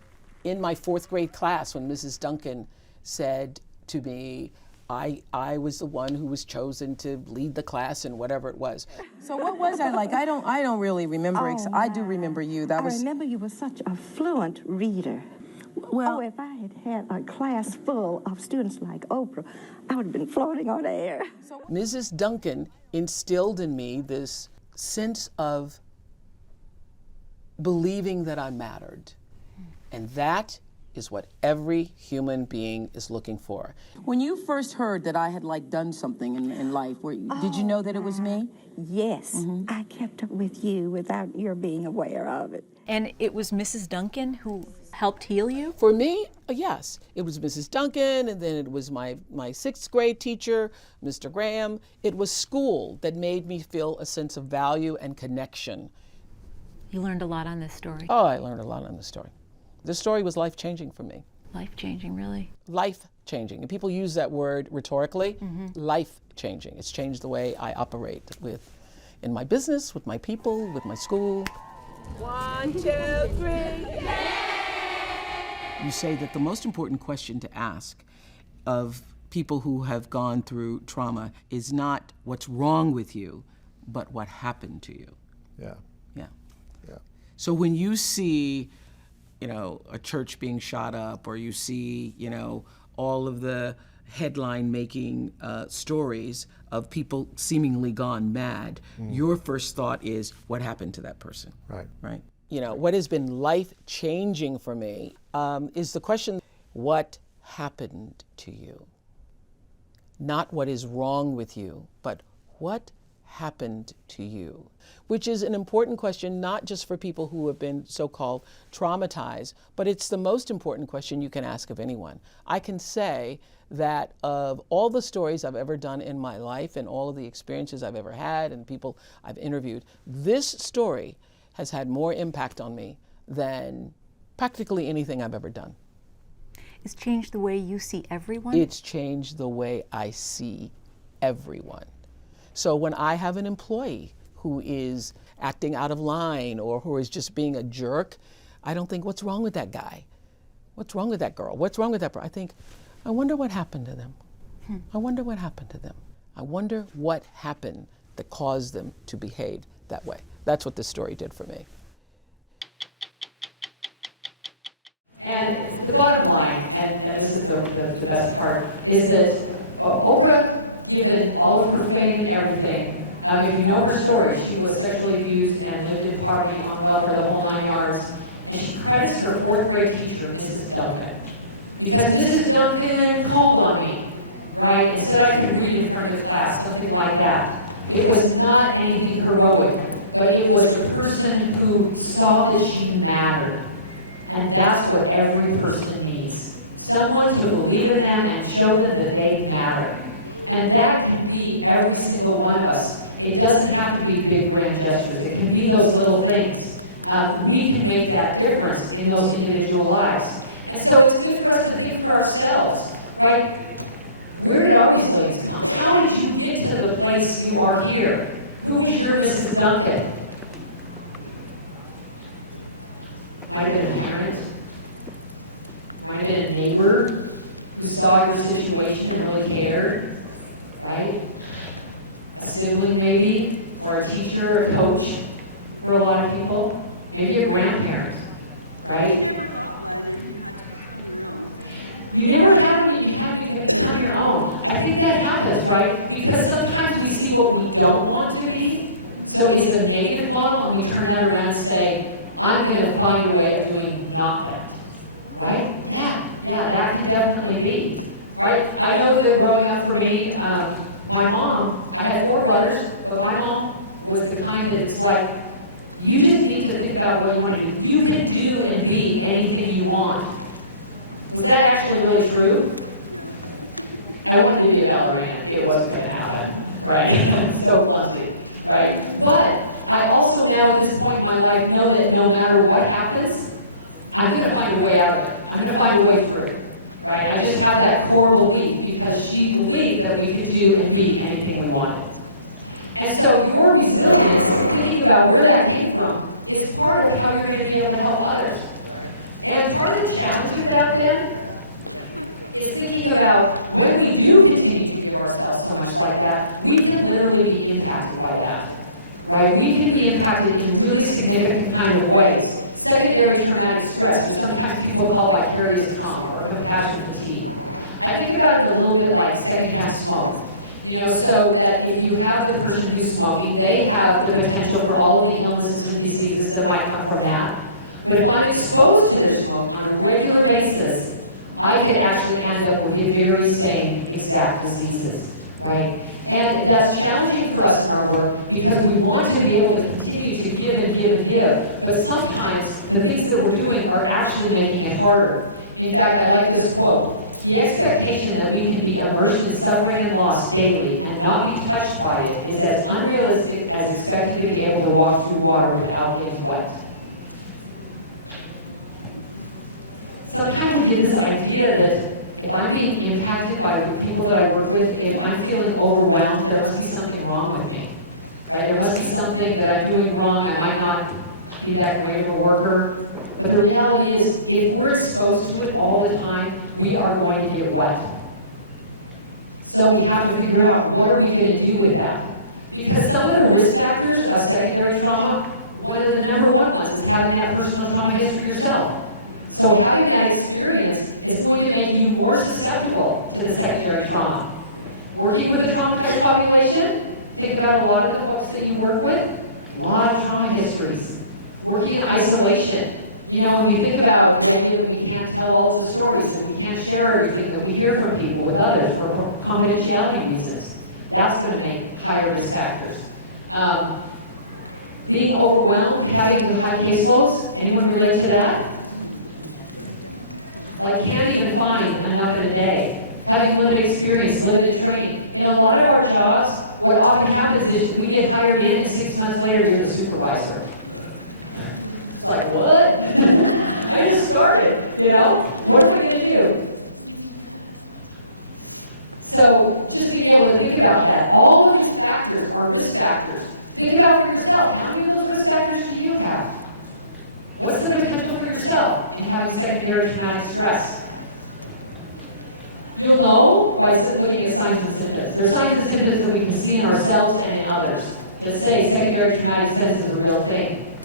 in my fourth grade class when Mrs. Duncan said to me, I was the one who was chosen to lead the class and whatever it was. So what was that like? I don't really remember. I do remember you. I remember you were such a fluent reader. Well, if I had a class full of students like Oprah, I would have been floating on air. Mrs. Duncan instilled in me this sense of believing that I mattered. And that is what every human being is looking for. When you first heard that I had done something in life, did you know that it was me? Yes, I kept up with you without your being aware of it. And it was Mrs. Duncan who helped heal you? For me, yes. It was Mrs. Duncan, and then it was my sixth grade teacher, Mr. Graham. It was school that made me feel a sense of value and connection. You learned a lot on this story. Oh, I learned a lot on this story. This story was life-changing for me. Life-changing, really? Life-changing. And people use that word rhetorically. Life-changing. It's changed the way I operate in my business, with my people, with my school. 1, 2, 3. You say that the most important question to ask of people who have gone through trauma is not what's wrong with you, but what happened to you. Yeah. Yeah. Yeah. So when you see, a church being shot up, or you see, all of the headline-making stories of people seemingly gone mad, your first thought is, what happened to that person? Right. Right. What has been life-changing for me is the question, what happened to you? Not what is wrong with you, but what happened to you? Which is an important question, not just for people who have been so-called traumatized, but it's the most important question you can ask of anyone. I can say that of all the stories I've ever done in my life and all of the experiences I've ever had and people I've interviewed, this story has had more impact on me than practically anything I've ever done. It's changed the way you see everyone? It's changed the way I see everyone. So when I have an employee who is acting out of line or who is just being a jerk, I don't think, what's wrong with that guy? What's wrong with that girl? What's wrong with that person? I think, I wonder what happened to them. I wonder what happened to them. I wonder what happened that caused them to behave that way. That's what this story did for me. And the bottom line, and this is the best part, is that Oprah, given all of her fame and everything, if you know her story, she was sexually abused and lived in poverty on welfare the whole 9 yards, and she credits her 4th grade teacher, Mrs. Duncan. Because Mrs. Duncan called on me, right, and said I could read in front of the class, something like that. It was not anything heroic, but it was a person who saw that she mattered. And that's what every person needs. Someone to believe in them and show them that they matter. And that can be every single one of us. It doesn't have to be big grand gestures. It can be those little things. We can make that difference in those individual lives. And so it's good for us to think for ourselves, right? Where did our resilience come? How did you get to the place you are here? Who was your Mrs. Duncan? Might have been a parent. Might have been a neighbor who saw your situation and really cared, right? A sibling maybe, or a teacher, a coach for a lot of people. Maybe a grandparent, right? You never have when you have to become your own. I think that happens, right? Because sometimes we see what we don't want to be. So it's a negative model, and we turn that around and say, I'm going to find a way of doing not that, right? Yeah, that can definitely be, right? I know that growing up for me, my mom, I had 4 brothers, but my mom was the kind that it's like, you just need to think about what you want to do. You can do and be anything you want. Was that actually really true? I wanted to be a ballerina. It wasn't going to happen, right? So clumsy, right? But I also now at this point in my life know that no matter what happens, I'm going to find a way out of it. I'm going to find a way through it, right? I just have that core belief because she believed that we could do and be anything we wanted. And so your resilience, thinking about where that came from, is part of how you're going to be able to help others. And part of the challenge of that then is thinking about when we do continue to give ourselves so much like that, we can literally be impacted by that. Right? We can be impacted in really significant kind of ways. Secondary traumatic stress, or sometimes people call vicarious trauma or compassion fatigue. I think about it a little bit like secondhand smoke. So that if you have the person who's smoking, they have the potential for all of the illnesses and diseases that might come from that. But if I'm exposed to their smoke on a regular basis, I could actually end up with the very same exact diseases, right? And that's challenging for us in our work because we want to be able to continue to give and give and give, but sometimes the things that we're doing are actually making it harder. In fact, I like this quote: "The expectation that we can be immersed in suffering and loss daily and not be touched by it is as unrealistic as expecting to be able to walk through water without getting wet." Sometimes we get this idea that if I'm being impacted by the people that I work with, if I'm feeling overwhelmed, there must be something wrong with me, right? There must be something that I'm doing wrong. I might not be that great of a worker. But the reality is, if we're exposed to it all the time, we are going to get wet. So we have to figure out, what are we going to do with that? Because some of the risk factors of secondary trauma, one of the number one ones is having that personal trauma history yourself. So having that experience is going to make you more susceptible to the secondary trauma. Working with the traumatized population, think about a lot of the folks that you work with, a lot of trauma histories. Working in isolation. You know, when we think about the idea that we can't tell all of the stories, that we can't share everything that we hear from people with others for confidentiality reasons, that's going to make higher risk factors. Being overwhelmed, having high caseloads, anyone relate to that? Like, can't even find enough in a day. Having limited experience, limited training. In a lot of our jobs, what often happens is we get hired in and 6 months later you're the supervisor. It's like, what? I just started, you know? What am I going to do? So just being able to think about that. All of these factors are risk factors. Think about for yourself. How many of those risk factors do you have? What's the potential for yourself in having secondary traumatic stress? You'll know by looking at signs and symptoms. There are signs and symptoms that we can see in ourselves and in others that say secondary traumatic sense is a real thing.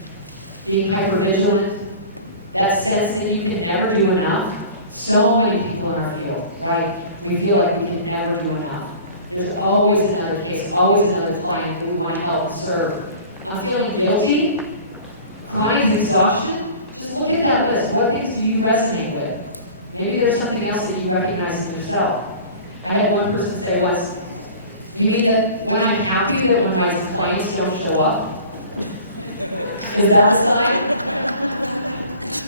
Being hypervigilant, that sense that you can never do enough. So many people in our field, right? We feel like we can never do enough. There's always another case, always another client that we want to help and serve. I'm feeling guilty, chronic exhaustion. Just look at that list. What things do you resonate with? Maybe there's something else that you recognize in yourself. I had one person say once, "You mean that when I'm happy that when my clients don't show up?" Is that a sign?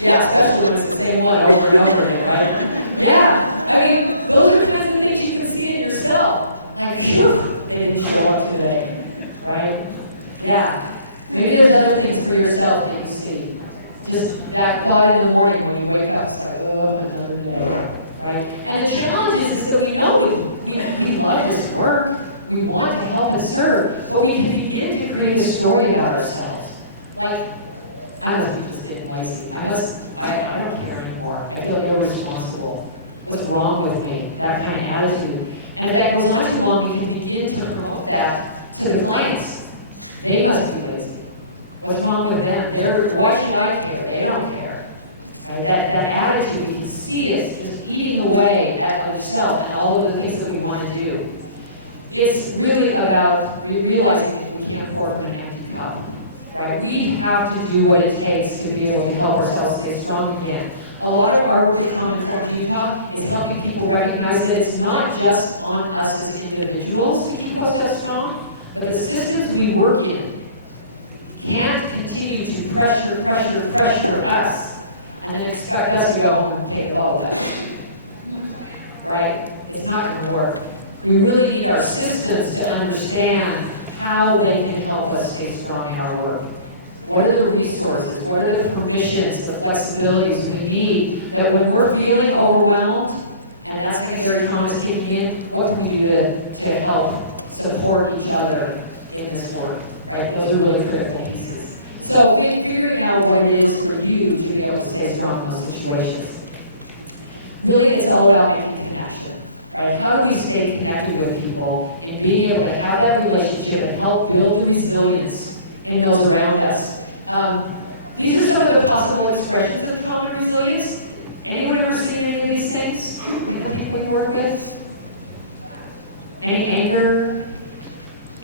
Yeah, especially when it's the same one over and over again, right? Yeah, I mean, those are kind of the things you can see in yourself. Like, phew, they didn't show up today, right? Yeah, maybe there's other things for yourself that you see. Just that thought in the morning when you wake up, it's like, oh, another day, right? And the challenge is that we know we love this work, we want to help and serve, but we can begin to create a story about ourselves. Like, I must be just getting lazy. I don't care anymore. I feel irresponsible. What's wrong with me? That kind of attitude. And if that goes on too long, we can begin to promote that to the clients. They must be lazy. What's wrong with them? Why should I care? They don't care. Right? That attitude, we can see it just eating away at other self and all of the things that we want to do. It's really about realizing that we can't pour from an empty cup. Right? We have to do what it takes to be able to help ourselves stay strong again. A lot of our work at Trauma-Informed Utah is helping people recognize that it's not just on us as individuals to keep ourselves strong, but the systems we work in can't continue to pressure us and then expect us to go home and take a bubble bath. Right? It's not going to work. We really need our systems to understand how they can help us stay strong in our work. What are the resources? What are the permissions, the flexibilities we need that when we're feeling overwhelmed and that secondary trauma is kicking in, what can we do to help support each other in this work, right? Those are really critical pieces. So figuring out what it is for you to be able to stay strong in those situations. Really, it's all about making connection. Right? How do we stay connected with people in being able to have that relationship and help build the resilience in those around us? These are some of the possible expressions of trauma and resilience. Anyone ever seen any of these things in the people you work with? Any anger,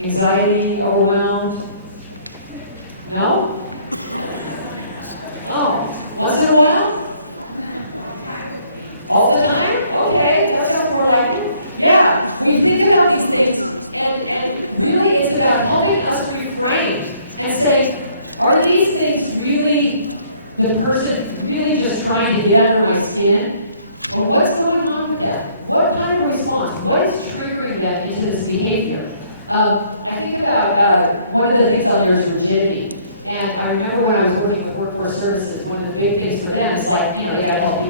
anxiety, overwhelmed? No? Oh. Once in a while? All the time? Okay, that sounds more like it. Yeah, we think about these things, and really it's about helping us reframe and say, are these things really the person really just trying to get under my skin? Or what's going on with them? What kind of response? What is triggering them into this behavior? I think about one of the things on there is rigidity. And I remember when I was working with workforce services, one of the big things for them is like, they got to help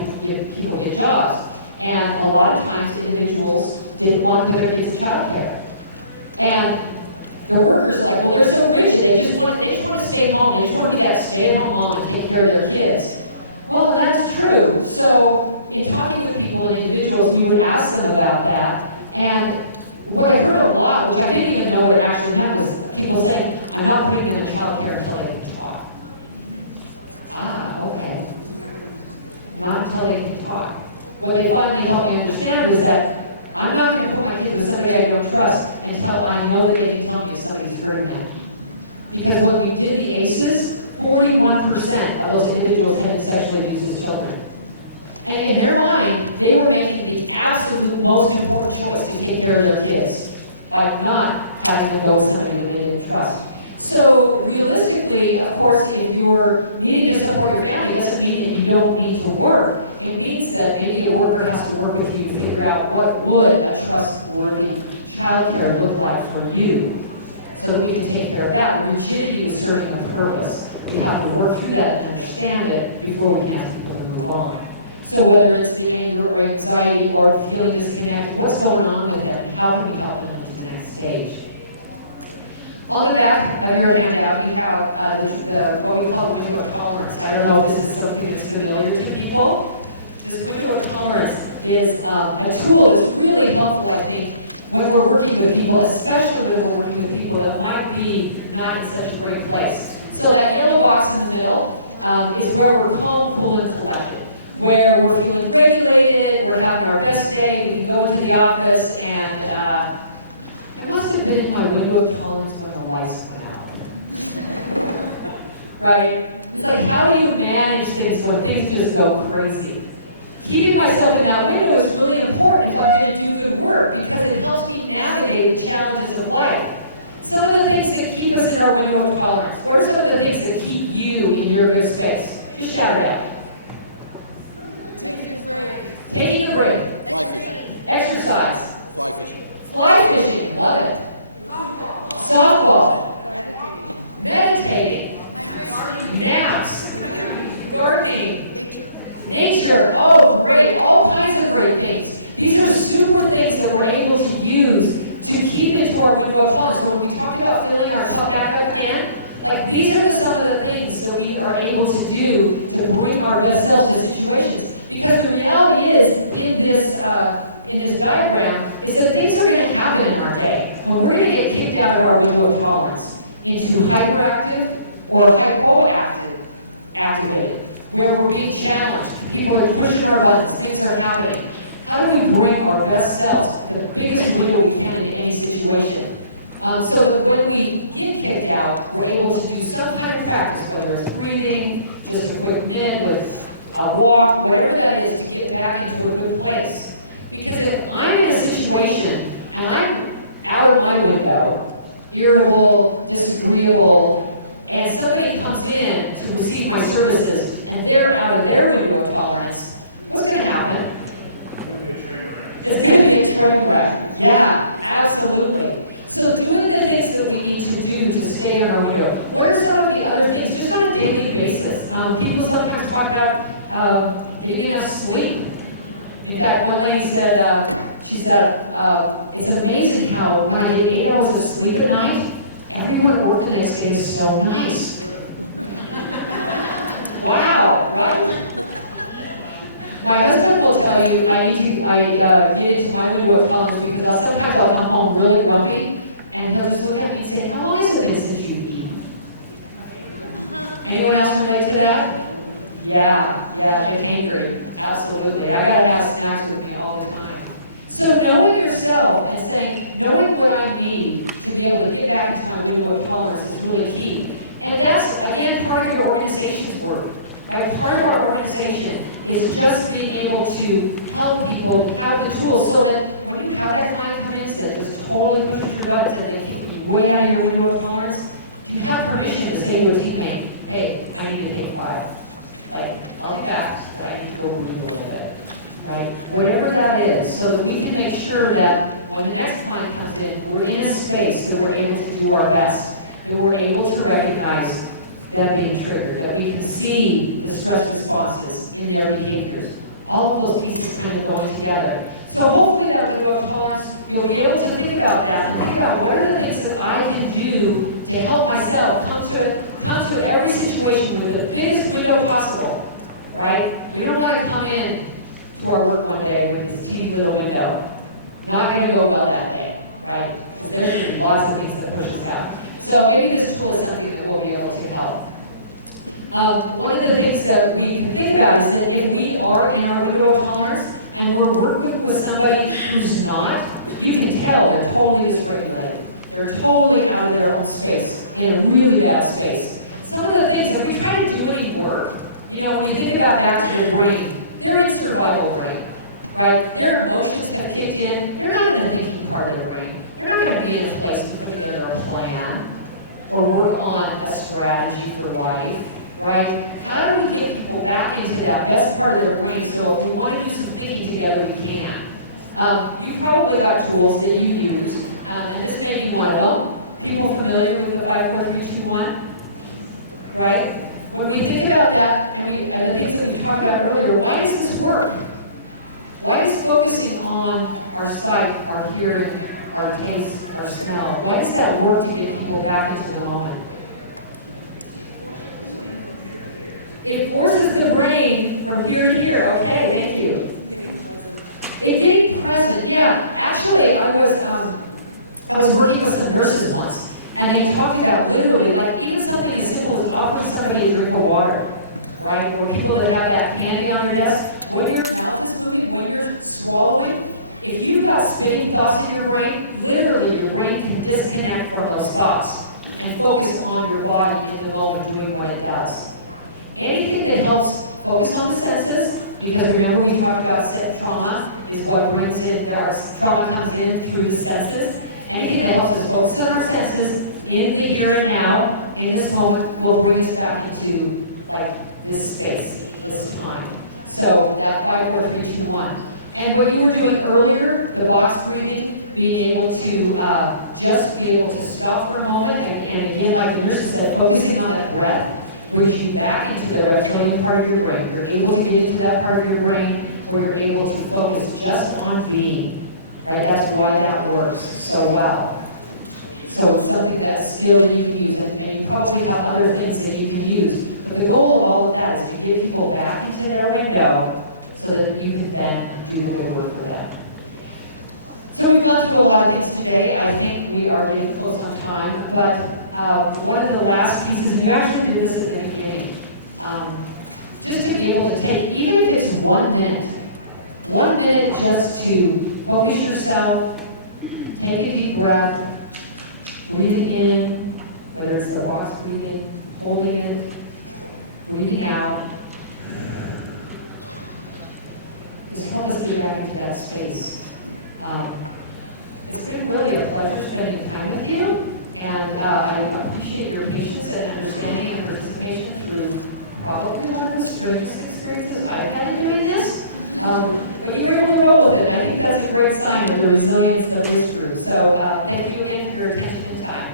people get jobs. And a lot of times individuals didn't want to put their kids in childcare. And the workers are like, well, they're so rigid. They just want to stay home. They just want to be that stay-at-home mom and take care of their kids. Well, and that's true. So in talking with people and individuals, we would ask them about that. And what I heard a lot, which I didn't even know what it actually meant, was people saying, I'm not putting them in childcare until they can talk. Ah, okay. Not until they can talk. What they finally helped me understand was that I'm not going to put my kids with somebody I don't trust until I know that they can tell me if somebody's hurting them. Because when we did the ACEs, 41% of those individuals had been sexually abused as children. And in their mind, they were making the absolute most important choice to take care of their kids by not having them go with somebody that they didn't trust. So realistically, of course, if you're needing to support your family, it doesn't mean that you don't need to work. It means that maybe a worker has to work with you to figure out what would a trustworthy childcare look like for you, so that we can take care of that. The rigidity was serving a purpose. We have to work through that and understand it before we can ask people to move on. So whether it's the anger or anxiety or feeling disconnected, what's going on with them? How can we help them into the next stage? On the back of your handout, you have what we call the window of tolerance. I don't know if this is something that's familiar to people. This window of tolerance is a tool that's really helpful, I think, when we're working with people, especially when we're working with people that might be not in such a great place. So that yellow box in the middle is where we're calm, cool, and collected, where we're feeling regulated, we're having our best day, we can go into the office, and I must have been in my window of tolerance when the lights went out. Right? It's like, how do you manage things when things just go crazy? Keeping myself in that window is really important if I'm going to do good work, because it helps me navigate the challenges of life. Some of the things that keep us in our window of tolerance. What are some of the things that keep you in your good space? Just shout it out. Taking a break. Exercise. Fly fishing. Love it. Softball. Meditating. Naps. Gardening. Nature. Oh, great. All kinds of great things. These are super things that we're able to use to keep into our window of tolerance. So when we talked about filling our cup back up again, like these are some of the things that we are able to do to bring our best selves to situations. Because the reality is, in this diagram, is that things are going to happen in our day when we're going to get kicked out of our window of tolerance into hyperactive or activated, where we're being challenged. People are pushing our buttons. Things are happening. How do we bring our best selves, the biggest window we can into any situation? So that when we get kicked out, we're able to do some kind of practice, whether it's breathing, just a quick minute with a walk, whatever that is, to get back into a good place. Because if I'm in a situation and I'm out of my window, irritable, disagreeable, and somebody comes in to receive my services and they're out of their window of tolerance, what's going to happen? It's going to be a train wreck. Yeah, absolutely. So doing the things that we need to do to stay on our window. What are some of the other things, just on a daily basis? People sometimes talk about getting enough sleep. In fact, one lady said, it's amazing how when I get 8 hours of sleep at night, everyone at work the next day is so nice. Wow, right? My husband will tell you I get into my window of tolerance because sometimes I'll come home really grumpy, and he'll just look at me and say, how long has it been since you've eaten? Anyone else relate to that? Yeah, get angry. Absolutely. I gotta have snacks with me all the time. So knowing yourself and saying, knowing what I need to be able to get back into my window of tolerance is really key. And that's, again, part of your organization's work. right? Part of our organization is just being able to help people have the tools so that when you have that client come in that just totally pushes your buttons and they kick you way out of your window of tolerance, you have permission to say to a teammate, hey, I need to take 5. Like, I'll be back, but I need to go breathe a little bit, right? Whatever that is, so that we can make sure that when the next client comes in, we're in a space that we're able to do our best, that we're able to recognize them being triggered, that we can see the stress responses in their behaviors. All of those pieces kind of going together. So hopefully that window of tolerance, you'll be able to think about that and think about what are the things that I can do to help myself come to every situation with the biggest window possible, right? We don't want to come in to our work one day with this teeny little window. Not going to go well that day, right? Because there's going to be lots of things that push us out. So maybe this tool is something that we'll be able to help. One of the things that we can think about is that if we are in our window of tolerance and we're working with somebody who's not, you can tell they're totally dysregulated. They're totally out of their own space, in a really bad space. Some of the things, if we try to do any work, you know, when you think about back to the brain, they're in survival brain, right? Their emotions have kicked in. They're not in the thinking part of their brain. They're not going to be in a place to put together a plan or work on a strategy for life, right? How do we get people back into that best part of their brain so if we want to do some thinking together, we can? You've probably got tools that you use, and this may be one of them. People familiar with the 5, 4, 3, 2, 1? Right? When we think about that, and the things that we talked about earlier, why does this work? Why does focusing on our sight, our hearing, our taste, our smell, why does that work to get people back into the moment? It forces the brain from here to here. Okay, thank you. It getting present, yeah. Actually, I was working with some nurses once, and they talked about literally, like even something as simple as offering somebody a drink of water, right? Or people that have that candy on their desk. When your mouth is moving, when you're swallowing, if you've got spinning thoughts in your brain, literally your brain can disconnect from those thoughts and focus on your body in the moment doing what it does. Anything that helps focus on the senses, because remember we talked about trauma is what brings in, our trauma comes in through the senses. Anything that helps us focus on our senses in the here and now, in this moment, will bring us back into like this space, this time. So that 5, 4, 3, 2, 1. And what you were doing earlier, the box breathing, being able to just be able to stop for a moment, and again, like the nurses said, focusing on that breath brings you back into the reptilian part of your brain. You're able to get into that part of your brain where you're able to focus just on being, right? That's why that works so well. So it's something, that skill that you can use, and you probably have other things that you can use. But the goal of all of that is to get people back into their window so that you can then do the good work for them. So we've gone through a lot of things today. I think we are getting close on time, but one of the last pieces, and you actually did this at the beginning, just to be able to take, even if it's 1 minute just to focus yourself, take a deep breath, breathing in, whether it's the box breathing, holding it, breathing out. Just help us get back into that space. It's been really a pleasure spending time with you, and I appreciate your patience and understanding and participation through probably one of the strangest experiences I've had in doing this. But you were able to roll with it, and I think that's a great sign of the resilience of this group. So thank you again for your attention and time.